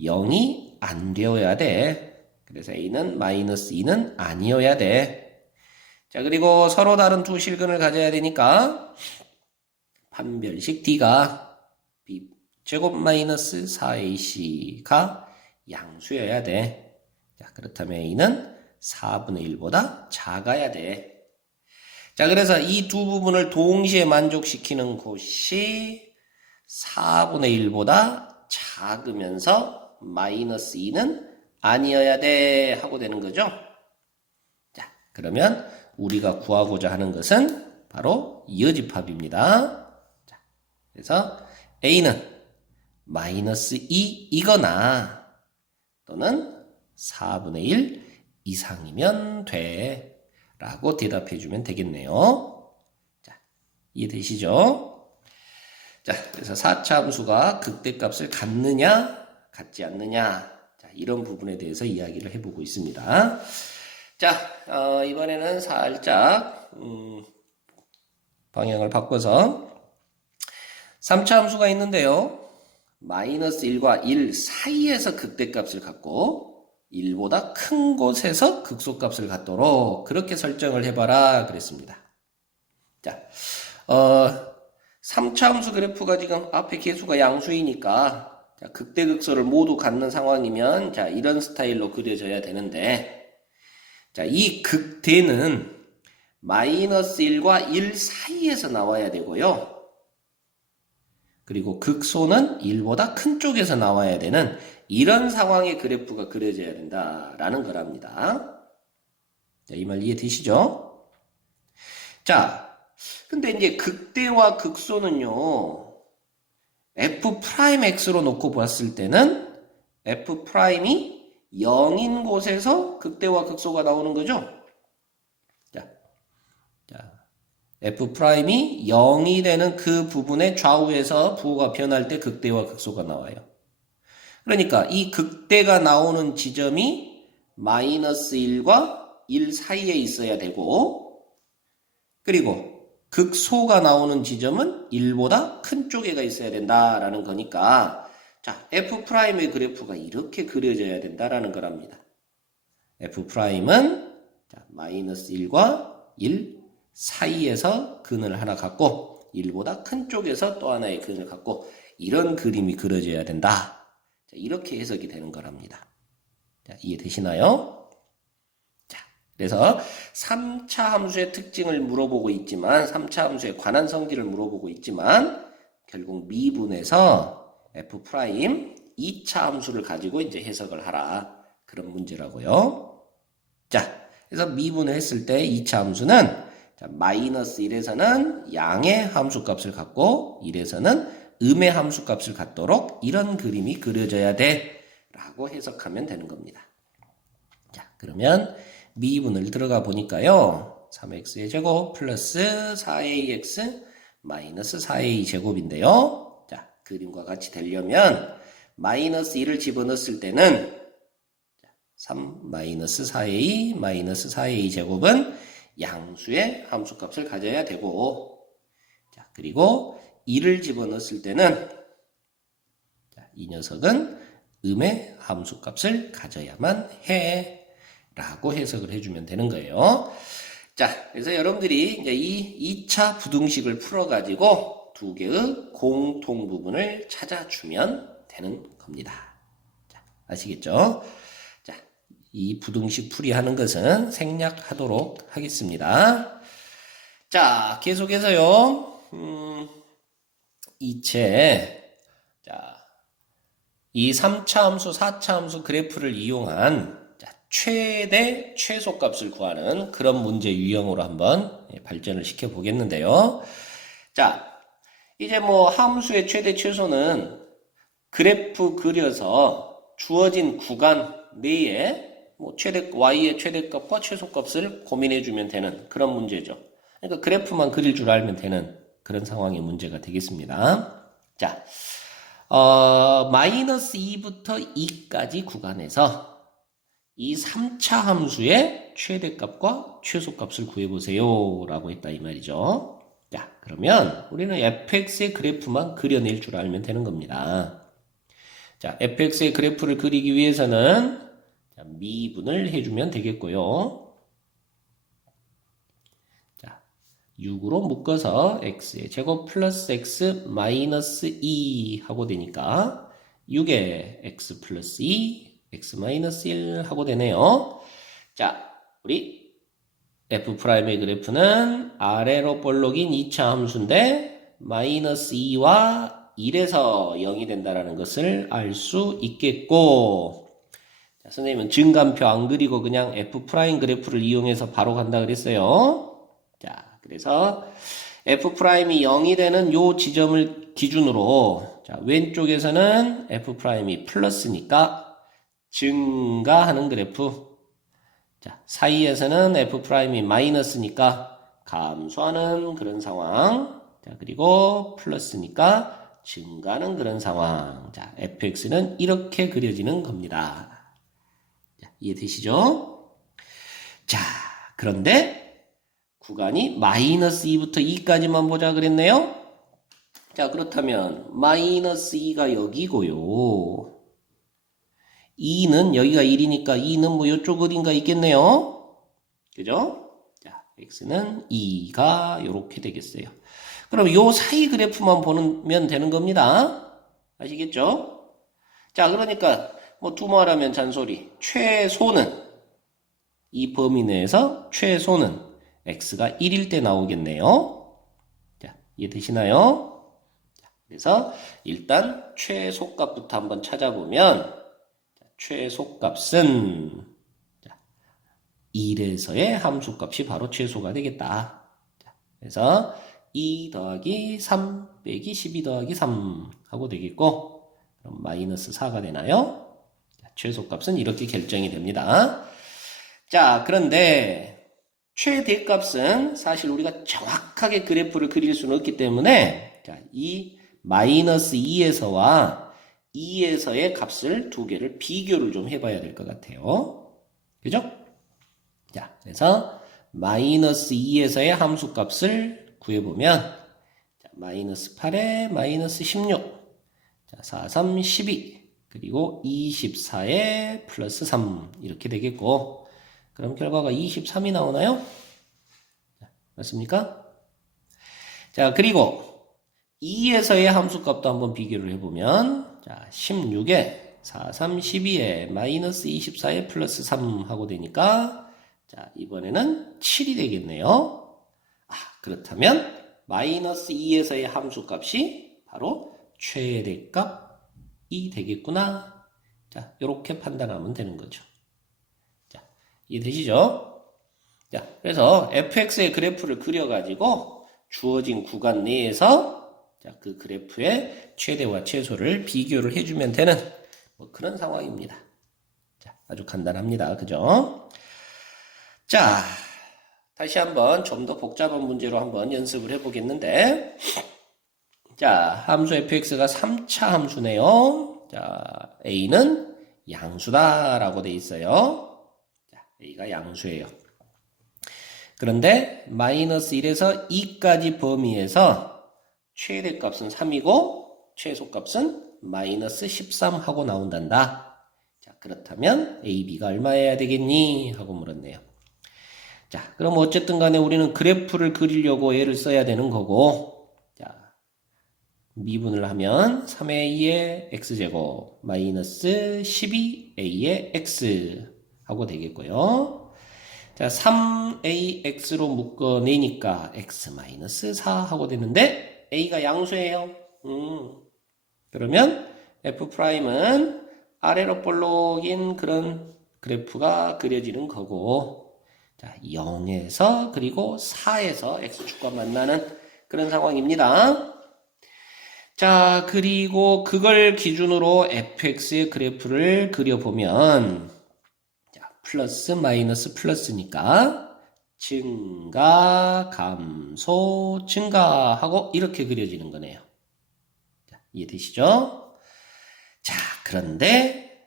0이 안 되어야 돼. 그래서 A는 마이너스 2는 아니어야 돼. 자, 그리고 서로 다른 두 실근을 가져야 되니까 판별식 D가 B제곱 마이너스 4AC가 양수여야 돼. 자, 그렇다면 A는 4분의 1보다 작아야 돼. 자, 그래서 이 두 부분을 동시에 만족시키는 곳이 4분의 1보다 작으면서 마이너스 2는 아니어야 돼 하고 되는 거죠. 자, 그러면 우리가 구하고자 하는 것은 바로 이어집합입니다. 자, 그래서 A는 마이너스 2이거나 또는 4분의 1 이상이면 돼 라고 대답해 주면 되겠네요. 자, 이해되시죠? 자, 그래서 4차 함수가 극대값을 갖느냐 갖지 않느냐, 자, 이런 부분에 대해서 이야기를 해보고 있습니다. 자, 이번에는 살짝 방향을 바꿔서 3차 함수가 있는데요. 마이너스 1과 1 사이에서 극대값을 갖고 1보다 큰 곳에서 극소값을 갖도록 그렇게 설정을 해봐라 그랬습니다. 자, 3차 함수 그래프가 지금 앞에 계수가 양수이니까 자, 극대극소를 모두 갖는 상황이면 자, 이런 스타일로 그려져야 되는데 자, 이 극대는 마이너스 1과 1 사이에서 나와야 되고요. 그리고 극소는 1보다 큰 쪽에서 나와야 되는 이런 상황의 그래프가 그려져야 된다라는 거랍니다. 자, 이 말 이해되시죠? 자, 근데 이제 극대와 극소는요, F'X로 놓고 봤을 때는 F'이 0인 곳에서 극대와 극소가 나오는 거죠. 자, F'이 0이 되는 그 부분의 좌우에서 부호가 변할 때 극대와 극소가 나와요. 그러니까 이 극대가 나오는 지점이 마이너스 1과 1 사이에 있어야 되고, 그리고 극소가 나오는 지점은 1보다 큰 쪽에가 있어야 된다라는 거니까 자, F'의 그래프가 이렇게 그려져야 된다라는 거랍니다. F'은 자, 마이너스 1과 1 사이에서 근을 하나 갖고 1보다 큰 쪽에서 또 하나의 근을 갖고 이런 그림이 그려져야 된다. 자, 이렇게 해석이 되는 거랍니다. 자, 이해되시나요? 자, 그래서 3차 함수의 특징을 물어보고 있지만 3차 함수에 관한 성질을 물어보고 있지만 결국 미분에서 F' 2차 함수를 가지고 이제 해석을 하라. 그런 문제라고요. 자, 그래서 미분을 했을 때 2차 함수는 자, 마이너스 1에서는 양의 함수값을 갖고 1에서는 음의 함수값을 갖도록 이런 그림이 그려져야 돼 라고 해석하면 되는 겁니다. 자, 그러면 미분을 들어가 보니까요. 3x의 제곱 플러스 4ax 마이너스 4a 제곱인데요. 그림과 같이 되려면 마이너스 1을 집어넣었을 때는 3 마이너스 4a 마이너스 4a 제곱은 양수의 함수값을 가져야 되고 자, 그리고 2를 집어넣었을 때는 자, 이 녀석은 음의 함수값을 가져야만 해 라고 해석을 해주면 되는 거예요. 자, 그래서 여러분들이 이제 이 2차 부등식을 풀어가지고 두 개의 공통 부분을 찾아주면 되는 겁니다. 자, 아시겠죠? 자, 이 부등식 풀이하는 것은 생략하도록 하겠습니다. 자, 계속해서요. 이체 자, 이 3차 함수, 4차 함수 그래프를 이용한 자, 최대 최소값을 구하는 그런 문제 유형으로 한번 발전을 시켜 보겠는데요. 자, 이제 뭐 함수의 최대 최소는 그래프 그려서 주어진 구간 내에 뭐 y의 최대값과 최소값을 고민해 주면 되는 그런 문제죠. 그러니까 그래프만 그릴 줄 알면 되는 그런 상황의 문제가 되겠습니다. 자, 마이너스 2부터 2까지 구간에서 이 3차 함수의 최대값과 최소값을 구해보세요 라고 했다 이 말이죠. 자, 그러면 우리는 fx의 그래프만 그려낼 줄 알면 되는 겁니다. 자, fx의 그래프를 그리기 위해서는 미분을 해주면 되겠고요. 자, 6으로 묶어서 x의 제곱 플러스 x 마이너스 2 하고 되니까 6에 x 플러스 2, x 마이너스 1 하고 되네요. 자, 우리 f'의 그래프는 아래로 볼록인 2차 함수인데 마이너스 2와 1에서 0이 된다는 것을 알 수 있겠고, 자, 선생님은 증간표 안 그리고 그냥 f' 그래프를 이용해서 바로 간다 그랬어요. 자, 그래서 f'이 0이 되는 요 지점을 기준으로, 자, 왼쪽에서는 f'이 플러스니까 증가하는 그래프, 자, 사이에서는 f'이 마이너스니까 감소하는 그런 상황, 자, 그리고 플러스니까 증가하는 그런 상황. 자, fx는 이렇게 그려지는 겁니다. 자, 이해되시죠? 자, 그런데 구간이 마이너스 2부터 2까지만 보자 그랬네요. 자, 그렇다면 마이너스 2가 여기고요. 2는 여기가 1이니까 2는 뭐 이쪽 어딘가 있겠네요. 그죠? 자, x는 2가 이렇게 되겠어요. 그럼 요 사이 그래프만 보면 되는 겁니다. 아시겠죠? 자, 그러니까 뭐 두말하면 잔소리. 최소는 이 범위 내에서 최소는 x가 1일 때 나오겠네요. 자, 이해되시나요? 자, 그래서 일단 최소값부터 한번 찾아보면 최소값은 1에서의 함수값이 바로 최소가 되겠다. 자, 그래서 2 더하기 3 빼기 12 더하기 3 하고 되겠고, 그럼 마이너스 4가 되나요? 자, 최소값은 이렇게 결정이 됩니다. 자, 그런데 최대값은 사실 우리가 정확하게 그래프를 그릴 수는 없기 때문에, 자, 이 마이너스 2에서와 2에서의 값을 두 개를 비교를 좀 해봐야 될 것 같아요. 그죠? 자, 그래서 마이너스 2에서의 함수값을 구해보면, 자, 마이너스 8에 마이너스 16, 자, 4, 3, 12, 그리고 24에 플러스 3 이렇게 되겠고, 그럼 결과가 23이 나오나요? 자, 맞습니까? 자, 그리고 2에서의 함수값도 한번 비교를 해보면, 자, 16에 4, 3, 12에 마이너스 24에 플러스 3 하고 되니까, 자, 이번에는 7이 되겠네요. 그렇다면 마이너스 2에서의 함수값이 바로 최대값이 되겠구나. 자, 이렇게 판단하면 되는 거죠. 자, 이해되시죠? 자, 그래서 fx의 그래프를 그려가지고 주어진 구간 내에서 자, 그 그래프의 최대와 최소를 비교를 해주면 되는 뭐 그런 상황입니다. 자, 아주 간단합니다. 그죠? 자, 다시 한번 좀 더 복잡한 문제로 한번 연습을 해보겠는데, 자, 함수 fx가 3차 함수네요. 자, a는 양수다라고 돼 있어요. 자, a가 양수예요. 그런데 마이너스 1에서 2까지 범위에서 최대값은 3이고 최소값은 마이너스 13 하고 나온단다. 자, 그렇다면 a, b가 얼마여야 되겠니? 하고 물었네요. 자, 그럼 어쨌든 간에 우리는 그래프를 그리려고 얘를 써야 되는 거고, 자, 미분을 하면 3의 2의 x제곱 마이너스 12a의 x 하고 되겠고요. 자, 3ax로 묶어내니까 x 마이너스 4 하고 되는데 a가 양수예요. 그러면 f'은 아래로 볼록인 그런 그래프가 그려지는 거고, 자, 0에서 그리고 4에서 x축과 만나는 그런 상황입니다. 자, 그리고 그걸 기준으로 fx의 그래프를 그려보면, 자, 플러스 마이너스 플러스니까 증가, 감소, 증가하고 이렇게 그려지는 거네요. 자, 이해되시죠? 자, 그런데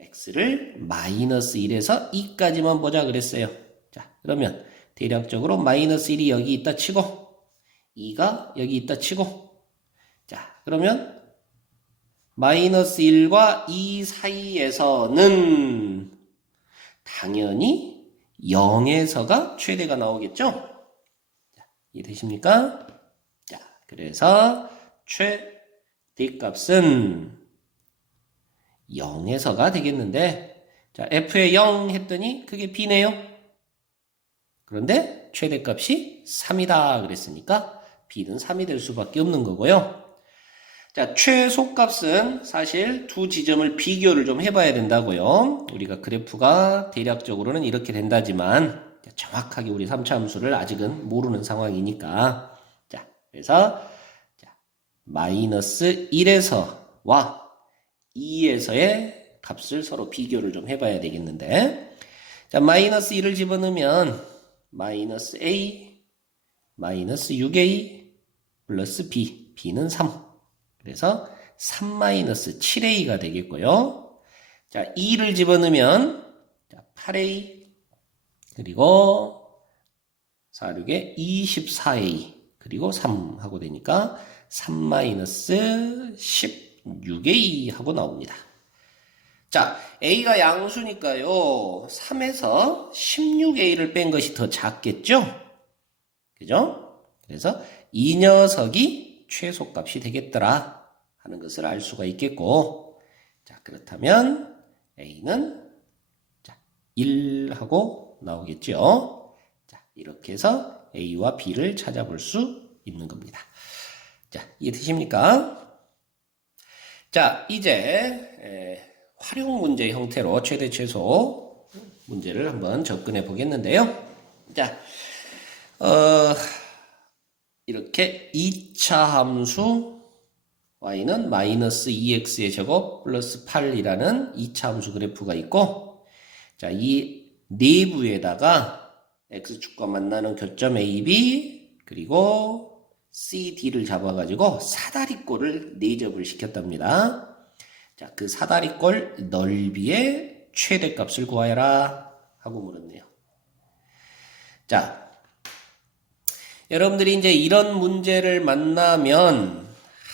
x를 마이너스 1에서 2까지만 보자 그랬어요. 자, 그러면 대략적으로 마이너스 1이 여기 있다 치고 2가 여기 있다 치고, 자, 그러면 마이너스 1과 2 사이에서는 당연히 0에서가 최대가 나오겠죠? 자, 이해되십니까? 자, 그래서 최대값은 0에서가 되겠는데, 자, f에 0 했더니 그게 b네요. 그런데 최대값이 3이다 그랬으니까 b는 3이 될 수밖에 없는 거고요. 자, 최소값은 사실 두 지점을 비교를 좀 해봐야 된다고요. 우리가 그래프가 대략적으로는 이렇게 된다지만 정확하게 우리 3차 함수를 아직은 모르는 상황이니까, 자, 그래서 자, 마이너스 1에서와 2에서의 값을 서로 비교를 좀 해봐야 되겠는데, 자, 마이너스 1을 집어넣으면 마이너스 a 마이너스 6a 플러스 b, b는 3. 그래서 3 마이너스 7a가 되겠고요. 자, 2를 집어넣으면 8a 그리고 4, 6에 24a 그리고 3 하고 되니까 3 마이너스 16a 하고 나옵니다. 자, a가 양수니까요. 3에서 16a를 뺀 것이 더 작겠죠? 그죠? 그래서 이 녀석이 최소값이 되겠더라 하는 것을 알 수가 있겠고, 자, 그렇다면 a는 자, 1하고 나오겠죠? 자, 이렇게 해서 a와 b를 찾아볼 수 있는 겁니다. 자, 이해되십니까? 자, 이제 활용 문제 형태로 최대 최소 문제를 한번 접근해 보겠는데요. 자, 이렇게 2차 함수 y는 마이너스 2x의 제곱 플러스 8이라는 2차 함수 그래프가 있고, 자, 이 내부에다가 x축과 만나는 교점 AB 그리고 CD를 잡아가지고 사다리꼴을 내접을 시켰답니다. 자, 그 사다리꼴 넓이의 최대값을 구하여라 하고 물었네요. 자, 여러분들이 이제 이런 문제를 만나면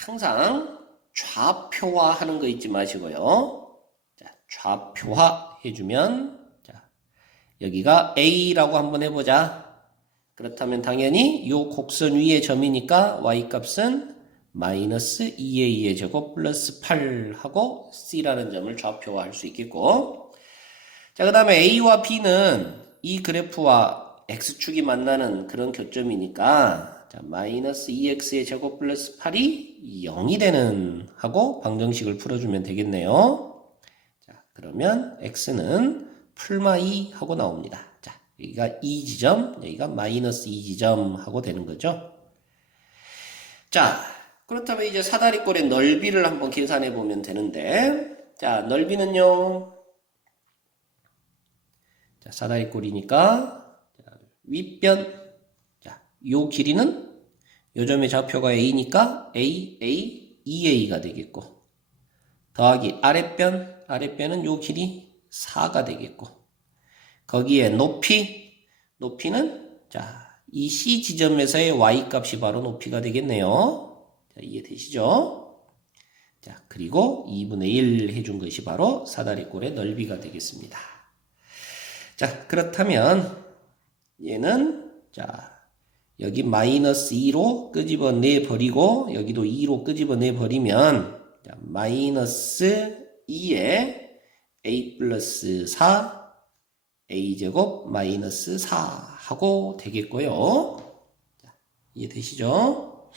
항상 좌표화 하는 거 잊지 마시고요. 자, 좌표화 해주면, 자, 여기가 A라고 한번 해보자. 그렇다면 당연히 요 곡선 위의 점이니까 Y값은 마이너스 2A의 제곱 플러스 8하고 C라는 점을 좌표화할 수 있겠고, 자, 그 다음에 A와 B는 이 그래프와 X축이 만나는 그런 교점이니까, 자, 마이너스 2X의 제곱 플러스 8이 0이 되는 하고 방정식을 풀어주면 되겠네요. 자, 그러면 X는 풀마 2 하고 나옵니다. 자, 여기가 2지점, 여기가 마이너스 2지점 하고 되는 거죠. 자, 그렇다면 이제 사다리꼴의 넓이를 한번 계산해 보면 되는데, 자, 넓이는요, 자, 사다리꼴이니까, 윗변, 자, 요 길이는 요 점의 좌표가 a니까 a, 2a가 되겠고, 더하기 아랫변은 요 길이 4가 되겠고, 거기에 높이는 자, 이 C 지점에서의 y 값이 바로 높이가 되겠네요. 자, 이해되시죠? 자, 그리고 2분의 1 해준 것이 바로 사다리꼴의 넓이가 되겠습니다. 자, 그렇다면 얘는 자, 여기 마이너스 2로 끄집어내 버리고 여기도 2로 끄집어내 버리면 자, 마이너스 2에 a 플러스 4 a제곱 마이너스 4 하고 되겠고요. 자, 이해되시죠?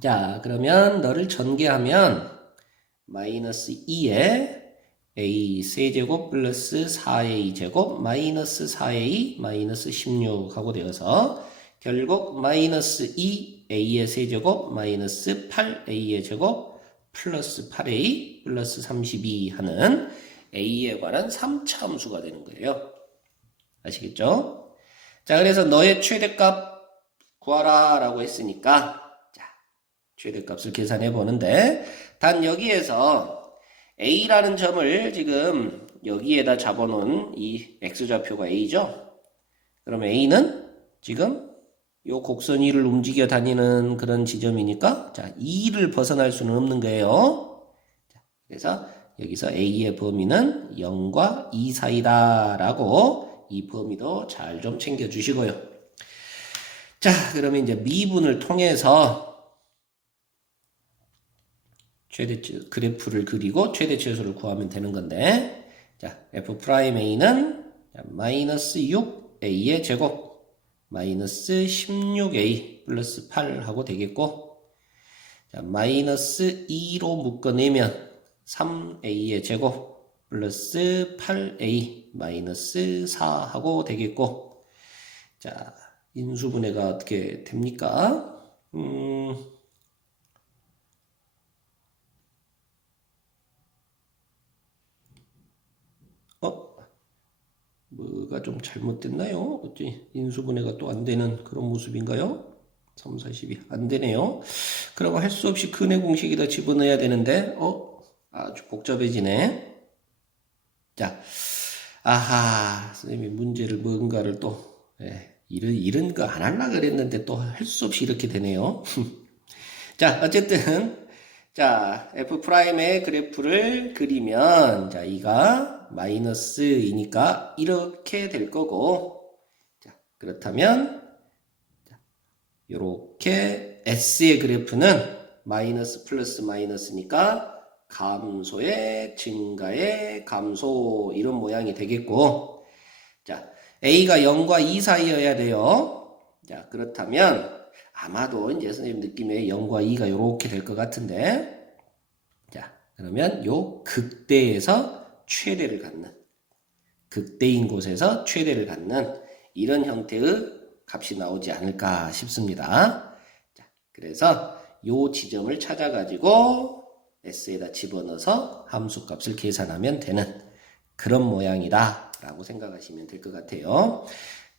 자, 그러면 너를 전개하면 마이너스 2에 A 세제곱 플러스 4A 제곱 마이너스 4A 마이너스 16 하고 되어서 결국 마이너스 2A의 세제곱 마이너스 8A의 제곱 플러스 8A 플러스 32 하는 A에 관한 3차 함수가 되는 거예요. 아시겠죠? 자, 그래서 너의 최대값 구하라 라고 했으니까 자, 최대값을 계산해 보는데 단 여기에서 A라는 점을 지금 여기에다 잡아놓은 이 X좌표가 A죠? 그러면 A는 지금 요 곡선 위를 움직여 다니는 그런 지점이니까 자, 2를 벗어날 수는 없는 거예요. 자, 그래서 여기서 A의 범위는 0과 2 사이다 라고 이 범위도 잘 좀 챙겨주시고요. 자, 그러면 이제 미분을 통해서 그래프를 그리고 최대치수를 구하면 되는 건데 자, F'A는 마이너스 6A의 제곱 마이너스 16A 플러스 8 하고 되겠고 자, 마이너스 2로 묶어내면 3A의 제곱 플러스 8A 마이너스 4 하고 되겠고 자, 인수분해가 어떻게 됩니까? 뭐가 좀 잘못됐나요? 어찌 인수분해가 또 안 되는 그런 모습인가요? 3, 4, 12. 안 되네요. 그러고 할 수 없이 근의 공식에다 집어넣어야 되는데, 아주 복잡해지네. 자, 아하, 선생님이 문제를 뭔가를 또, 이런 거 안 하려고 그랬는데 또 할 수 없이 이렇게 되네요. 자, 어쨌든, 자, F'의 그래프를 그리면, 자, 이가 마이너스이니까 이렇게 될 거고, 자, 그렇다면, 요렇게 S의 그래프는 마이너스 플러스 마이너스니까 감소의 증가의 감소, 이런 모양이 되겠고, 자, A가 0과 2 사이여야 돼요. 자, 그렇다면, 아마도 이제 선생님 느낌에 0과 2가 이렇게 될 것 같은데 자, 그러면 요 극대에서 최대를 갖는 극대인 곳에서 최대를 갖는 이런 형태의 값이 나오지 않을까 싶습니다. 자, 그래서 요 지점을 찾아가지고 S에다 집어넣어서 함수값을 계산하면 되는 그런 모양이다 라고 생각하시면 될 것 같아요.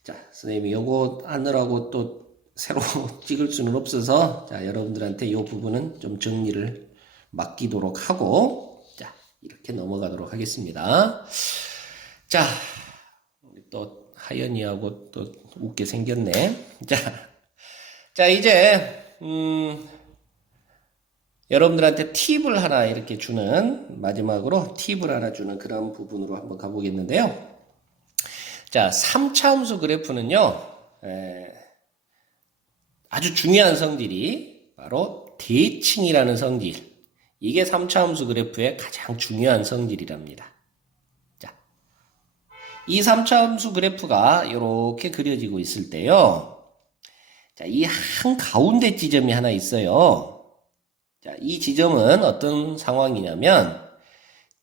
자, 선생님이 요거 하느라고 또 새로 찍을 수는 없어서 자, 여러분들한테 이 부분은 좀 정리를 맡기도록 하고 자, 이렇게 넘어가도록 하겠습니다. 자, 우리 또 하연이하고 또 웃게 생겼네. 자, 이제 여러분들한테 팁을 하나 이렇게 주는 마지막으로 팁을 하나 주는 그런 부분으로 한번 가보겠는데요. 자, 3차 함수 그래프는요. 아주 중요한 성질이 바로 대칭이라는 성질. 이게 3차 함수 그래프의 가장 중요한 성질이랍니다. 자, 이 3차 함수 그래프가 이렇게 그려지고 있을 때요. 자, 이 한가운데 지점이 하나 있어요. 자, 이 지점은 어떤 상황이냐면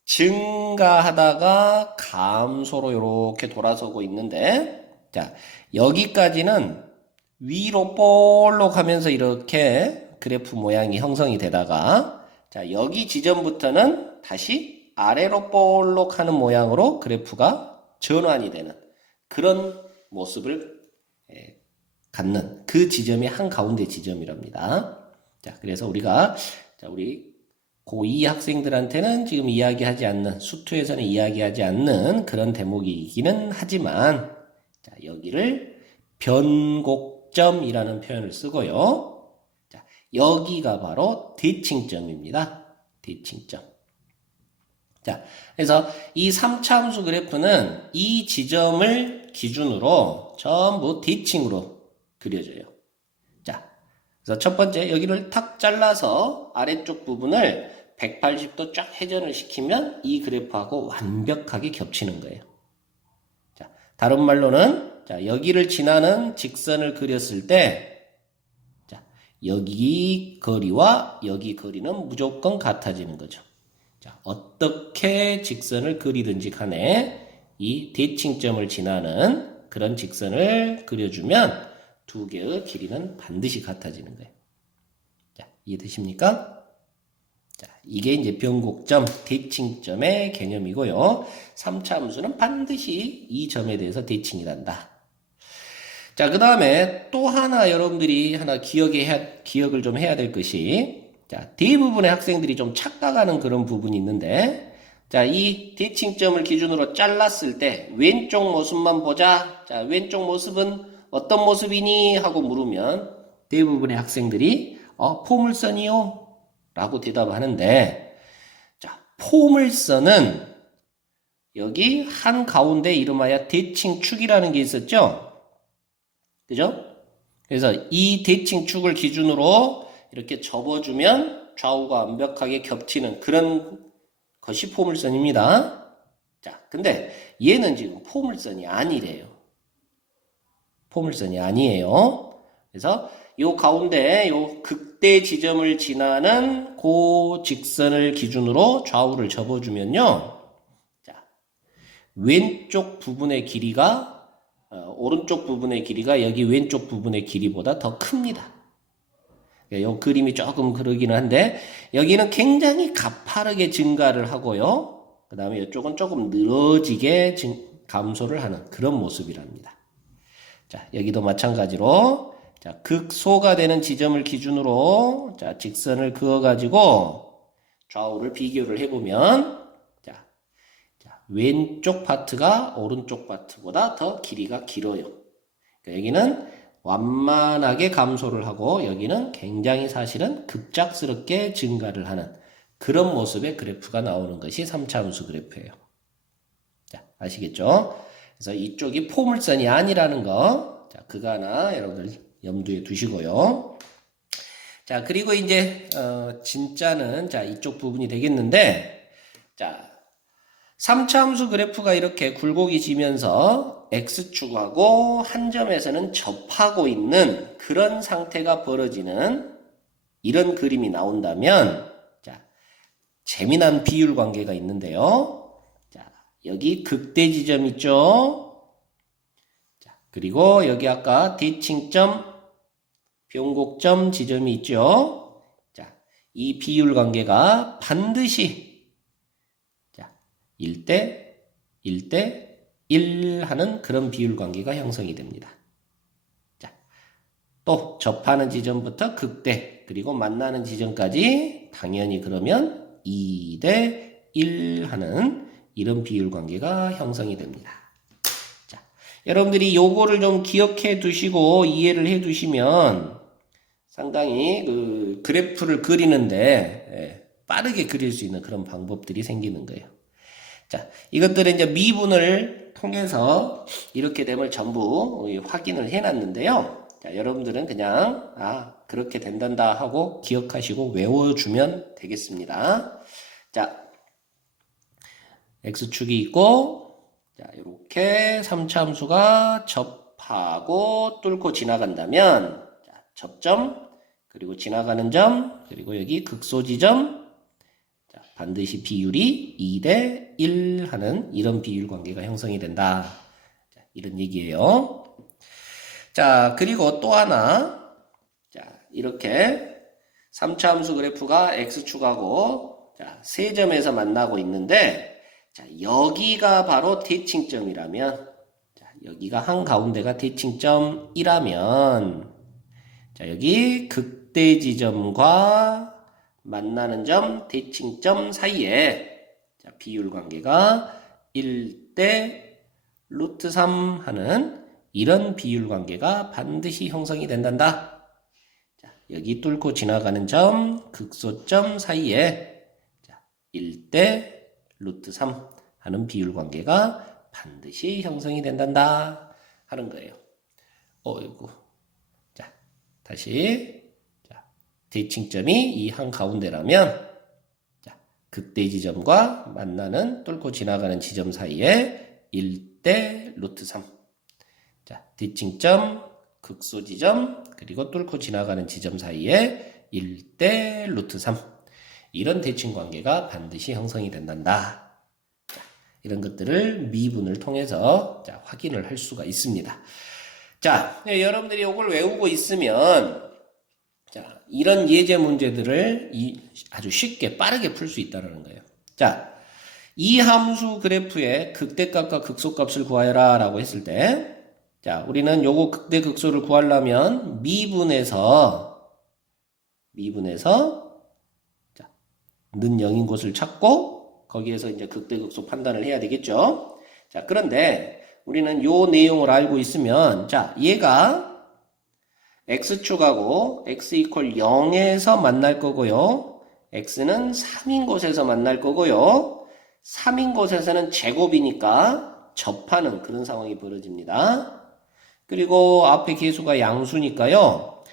증가하다가 감소로 이렇게 돌아서고 있는데 자, 여기까지는 위로 볼록 하면서 이렇게 그래프 모양이 형성이 되다가 자, 여기 지점부터는 다시 아래로 볼록 하는 모양으로 그래프가 전환이 되는 그런 모습을 갖는 그 지점이 한가운데 지점이랍니다. 자, 그래서 우리가 자, 우리 고2 학생들한테는 지금 이야기하지 않는 수투에서는 이야기하지 않는 그런 대목이기는 하지만 자, 여기를 변곡점이라는 표현을 쓰고요. 자, 여기가 바로 대칭점입니다. 대칭점. 자, 그래서 이 3차 함수 그래프는 이 지점을 기준으로 전부 대칭으로 그려져요. 자, 그래서 첫 번째 여기를 탁 잘라서 아래쪽 부분을 180도 쫙 회전을 시키면 이 그래프하고 완벽하게 겹치는 거예요. 자, 다른 말로는 자, 여기를 지나는 직선을 그렸을 때 자, 여기 거리와 여기 거리는 무조건 같아지는 거죠. 자, 어떻게 어떻게 직선을 그리든지 간에 이 대칭점을 지나는 그런 직선을 그려주면 두 개의 길이는 반드시 같아지는 거예요. 자, 이해되십니까? 자, 이게 이제 변곡점, 대칭점의 개념이고요. 3차 함수는 반드시 이 점에 대해서 대칭이 난다. 자, 그 다음에 또 하나 여러분들이 하나 기억을 좀 해야 될 것이, 자, 대부분의 학생들이 좀 착각하는 그런 부분이 있는데, 자, 이 대칭점을 기준으로 잘랐을 때 왼쪽 모습만 보자. 자, 왼쪽 모습은 어떤 모습이니? 하고 물으면 대부분의 학생들이 포물선이요? 라고 대답하는데, 자, 포물선은 여기 한 가운데 이름하여 대칭축이라는 게 있었죠? 그죠? 그래서 이 대칭축을 기준으로 이렇게 접어주면 좌우가 완벽하게 겹치는 그런 것이 포물선입니다. 자, 근데 얘는 지금 포물선이 아니래요. 포물선이 아니에요. 그래서 요 가운데 요 극대 지점을 지나는 그 직선을 기준으로 좌우를 접어주면요. 자, 왼쪽 부분의 길이가 오른쪽 부분의 길이가 여기 왼쪽 부분의 길이보다 더 큽니다. 이 그림이 조금 그러기는 한데 여기는 굉장히 가파르게 증가를 하고요. 그 다음에 이쪽은 조금 늘어지게 감소를 하는 그런 모습이랍니다. 자, 여기도 마찬가지로 자, 극소가 되는 지점을 기준으로 자, 직선을 그어가지고 좌우를 비교를 해보면 자, 왼쪽 파트가 오른쪽 파트보다 더 길이가 길어요. 그러니까 여기는 완만하게 감소를 하고 여기는 굉장히 사실은 급작스럽게 증가를 하는 그런 모습의 그래프가 나오는 것이 3차 함수 그래프예요. 자, 아시겠죠? 그래서 이쪽이 포물선이 아니라는 거, 자, 그거 하나 여러분들 염두에 두시고요. 자, 그리고 이제 진짜는 자, 이쪽 부분이 되겠는데, 자, 3차 함수 그래프가 이렇게 굴곡이 지면서 X축하고 한 점에서는 접하고 있는 그런 상태가 벌어지는 이런 그림이 나온다면, 자, 재미난 비율 관계가 있는데요. 자, 여기 극대 지점 있죠? 자, 그리고 여기 아까 대칭점, 변곡점 지점이 있죠? 자, 이 비율 관계가 반드시 1대 1대 1 하는 그런 비율 관계가 형성이 됩니다. 자, 또 접하는 지점부터 극대 그리고 만나는 지점까지 당연히 그러면 2대 1 하는 이런 비율 관계가 형성이 됩니다. 자, 여러분들이 요거를 좀 기억해 두시고 이해를 해 두시면 상당히 그 그래프를 그리는데 빠르게 그릴 수 있는 그런 방법들이 생기는 거예요. 자, 이것들은 이제 미분을 통해서 이렇게 됨을 전부 확인을 해놨는데요. 자, 여러분들은 그냥, 그렇게 된단다 하고 기억하시고 외워주면 되겠습니다. 자, X축이 있고, 자, 이렇게 3차 함수가 접하고 뚫고 지나간다면, 자, 접점, 그리고 지나가는 점, 그리고 여기 극소지점, 반드시 비율이 2대 1 하는 이런 비율 관계가 형성이 된다. 자, 이런 얘기예요. 자, 그리고 또 하나. 자, 이렇게 3차 함수 그래프가 X축하고 자, 세 점에서 만나고 있는데 자, 여기가 바로 대칭점이라면 자, 여기가 한가운데가 대칭점이라면 자, 여기 극대 지점과 만나는 점, 대칭점 사이에 자, 비율 관계가 1대 루트 3 하는 이런 비율 관계가 반드시 형성이 된단다. 자, 여기 뚫고 지나가는 점, 극소점 사이에 자, 1대 루트 3 하는 비율 관계가 반드시 형성이 된단다 하는 거예요. 어이구. 자, 다시 대칭점이 이 한가운데라면 자, 극대 지점과 만나는 뚫고 지나가는 지점 사이에 1대 루트 3 자, 대칭점, 극소 지점, 그리고 뚫고 지나가는 지점 사이에 1대 루트 3 이런 대칭 관계가 반드시 형성이 된단다. 이런 것들을 미분을 통해서 자, 확인을 할 수가 있습니다. 자, 여러분들이 이걸 외우고 있으면 자, 이런 예제 문제들을 아주 쉽게 빠르게 풀 수 있다는 거예요. 자, 이 함수 그래프의 극대값과 극소값을 구하여라 라고 했을 때 자, 우리는 요거 극대 극소를 구하려면 미분에서 자, 는 0인 곳을 찾고 거기에서 이제 극대 극소 판단을 해야 되겠죠. 자, 그런데 우리는 요 내용을 알고 있으면 자, 얘가 x축하고 x 이퀄 0에서 만날 거고요. x는 3인 곳에서 만날 거고요. 3인 곳에서는 제곱이니까 접하는 그런 상황이 벌어집니다. 그리고 앞에 계수가 양수니까요.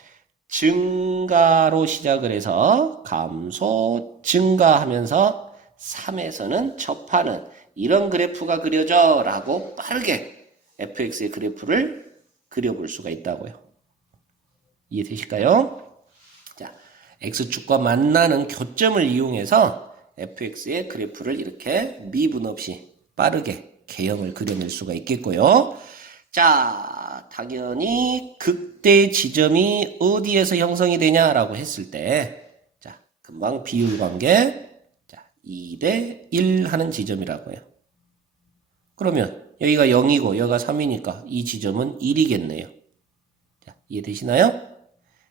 증가로 시작을 해서 감소, 증가하면서 3에서는 접하는 이런 그래프가 그려져 라고 빠르게 fx의 그래프를 그려볼 수가 있다고요. 이해되실까요? 자, x축과 만나는 교점을 이용해서 fx의 그래프를 이렇게 미분 없이 빠르게 개형을 그려낼 수가 있겠고요. 자, 당연히 극대 지점이 어디에서 형성이 되냐라고 했을 때 자, 금방 비율 관계 자, 2대 1 하는 지점이라고요. 그러면 여기가 0이고 여기가 3이니까 이 지점은 1이겠네요. 자, 이해되시나요?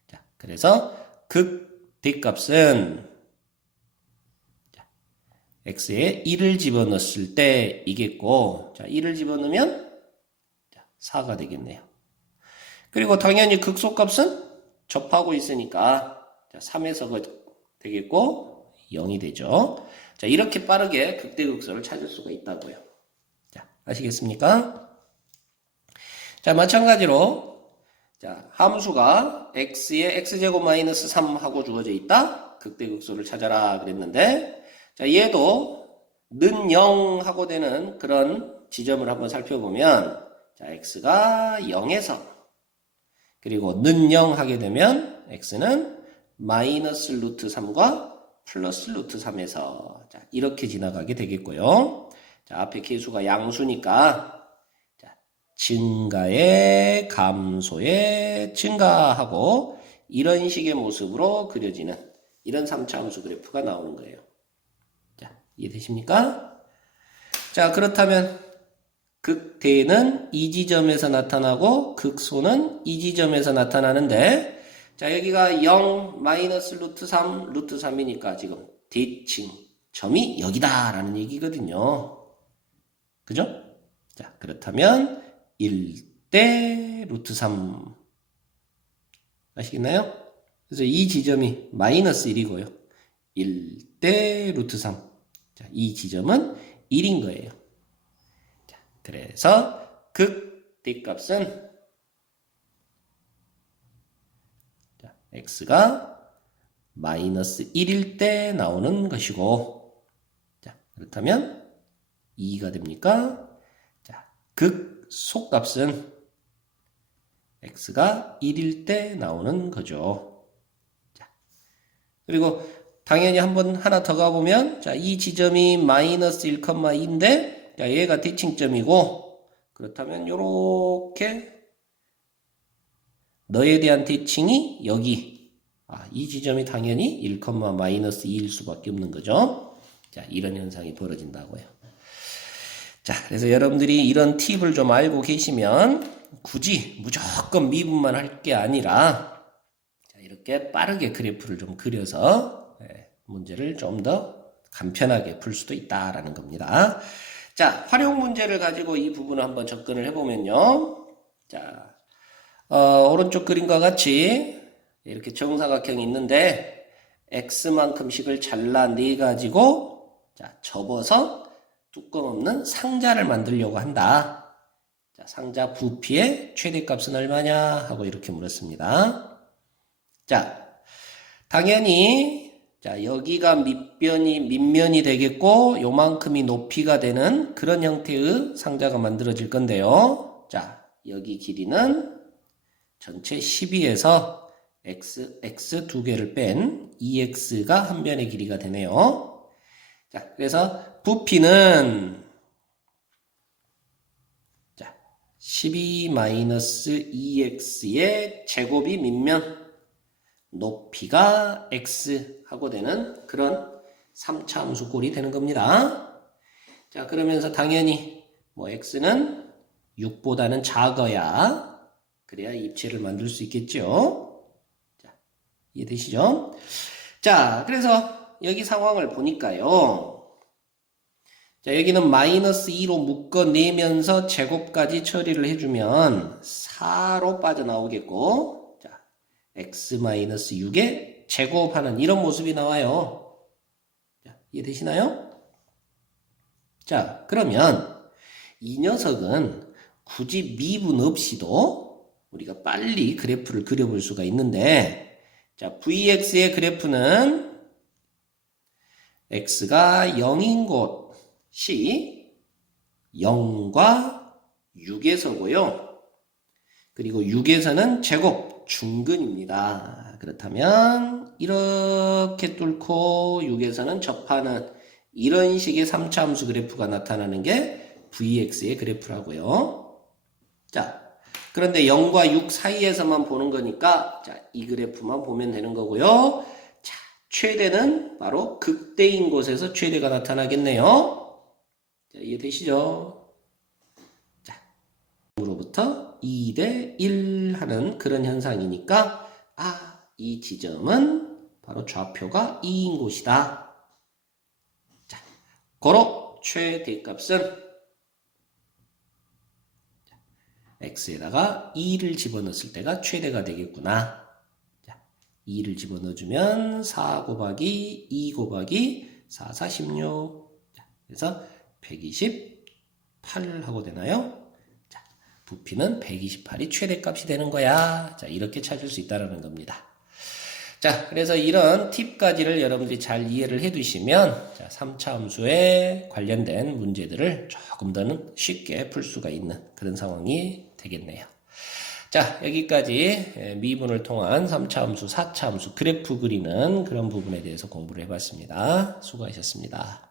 자, 그래서 극대값은 x에 1을 집어넣었을 때 이겠고 자, 1을 집어넣으면 4가 되겠네요. 그리고 당연히 극소값은 접하고 있으니까 3에서 되겠고 0이 되죠. 자, 이렇게 빠르게 극대극소를 찾을 수가 있다고요. 자, 아시겠습니까? 자, 마찬가지로 자, 함수가 x에 x제곱 마이너스 3 하고 주어져 있다. 극대극소를 찾아라 그랬는데 자, 얘도 는 0 하고 되는 그런 지점을 한번 살펴보면 자, x가 0에서 그리고 는 0 하게 되면 x는 마이너스 루트 3과 플러스 루트 3에서 자, 이렇게 지나가게 되겠고요. 자, 앞에 계수가 양수니까 자, 증가에 감소에 증가하고 이런 식의 모습으로 그려지는 이런 3차 함수 그래프가 나오는 거예요. 자, 이해되십니까? 자, 그렇다면 극대는 이 지점에서 나타나고 극소는 이 지점에서 나타나는데 자, 여기가 0 마이너스 루트 3 루트 3이니까 지금 대칭 점이 여기다 라는 얘기거든요. 그죠? 자, 그렇다면 1대 루트 3 아시겠나요? 그래서 이 지점이 마이너스 1이고요. 1대 루트 3 자, 이 지점은 1인 거예요. 자, 그래서 극대값은 자, x가 마이너스 1일 때 나오는 것이고 자, 그렇다면 2가 됩니까? 자, 극소값은 x가 1일 때 나오는 거죠. 자, 그리고 당연히 한번 하나 더 가보면 자, 이 지점이 마이너스 1,2인데 자, 얘가 대칭점이고 그렇다면 요렇게 너에 대한 대칭이 여기 이 지점이 당연히 1, 마이너스 2일 수밖에 없는 거죠. 자, 이런 현상이 벌어진다고요. 자, 그래서 여러분들이 이런 팁을 좀 알고 계시면 굳이 무조건 미분만 할 게 아니라 자, 이렇게 빠르게 그래프를 좀 그려서 문제를 좀 더 간편하게 풀 수도 있다라는 겁니다. 자, 활용 문제를 가지고 이 부분을 한번 접근을 해보면요. 자, 오른쪽 그림과 같이 이렇게 정사각형이 있는데 x만큼씩을 잘라내 가지고 자, 접어서 뚜껑 없는 상자를 만들려고 한다. 자, 상자 부피의 최대값은 얼마냐 하고 이렇게 물었습니다. 자, 당연히 자, 여기가 밑면이 되겠고 요만큼이 높이가 되는 그런 형태의 상자가 만들어질 건데요. 자, 여기 길이는 전체 12에서 x 두 개를 뺀 2x가 한 변의 길이가 되네요. 자, 그래서 부피는 12-2x의 제곱이 밑면 높이가 x 하고 되는 그런 3차 함수 꼴이 되는 겁니다. 자, 그러면서 당연히 뭐 x는 6보다는 작아야 그래야 입체를 만들 수 있겠죠. 자, 이해되시죠? 자, 그래서 여기 상황을 보니까요. 자, 여기는 마이너스 2로 묶어내면서 제곱까지 처리를 해주면 4로 빠져나오겠고, 자, x-6에 제곱하는 이런 모습이 나와요. 자, 이해되시나요? 자, 그러면 이 녀석은 굳이 미분 없이도 우리가 빨리 그래프를 그려볼 수가 있는데, 자, vx의 그래프는 x가 0인 곳이 0과 6에서고요. 그리고 6에서는 제곱 중근입니다. 그렇다면 이렇게 뚫고 6에서는 접하는 이런 식의 3차 함수 그래프가 나타나는 게 vx의 그래프라고요. 자, 그런데 0과 6 사이에서만 보는 거니까 자, 이 그래프만 보면 되는 거고요. 자, 최대는 바로 극대인 곳에서 최대가 나타나겠네요. 자, 이해되시죠? 자, 0으로부터 2대 1 하는 그런 현상이니까 이 지점은 바로 좌표가 2인 곳이다. 자, 고로 최대값은 x에다가 2를 집어넣었을 때가 최대가 되겠구나. 자, 2를 집어넣어주면 4 곱하기 2 곱하기 4, 4, 16. 자, 그래서 128 하고 되나요? 자, 부피는 128이 최대값이 되는 거야. 자, 이렇게 찾을 수 있다는 겁니다. 자, 그래서 이런 팁까지를 여러분들이 잘 이해를 해 두시면, 자, 3차 함수에 관련된 문제들을 조금 더는 쉽게 풀 수가 있는 그런 상황이 되겠네요. 자, 여기까지 미분을 통한 3차 함수, 4차 함수 그래프 그리는 그런 부분에 대해서 공부를 해봤습니다. 수고하셨습니다.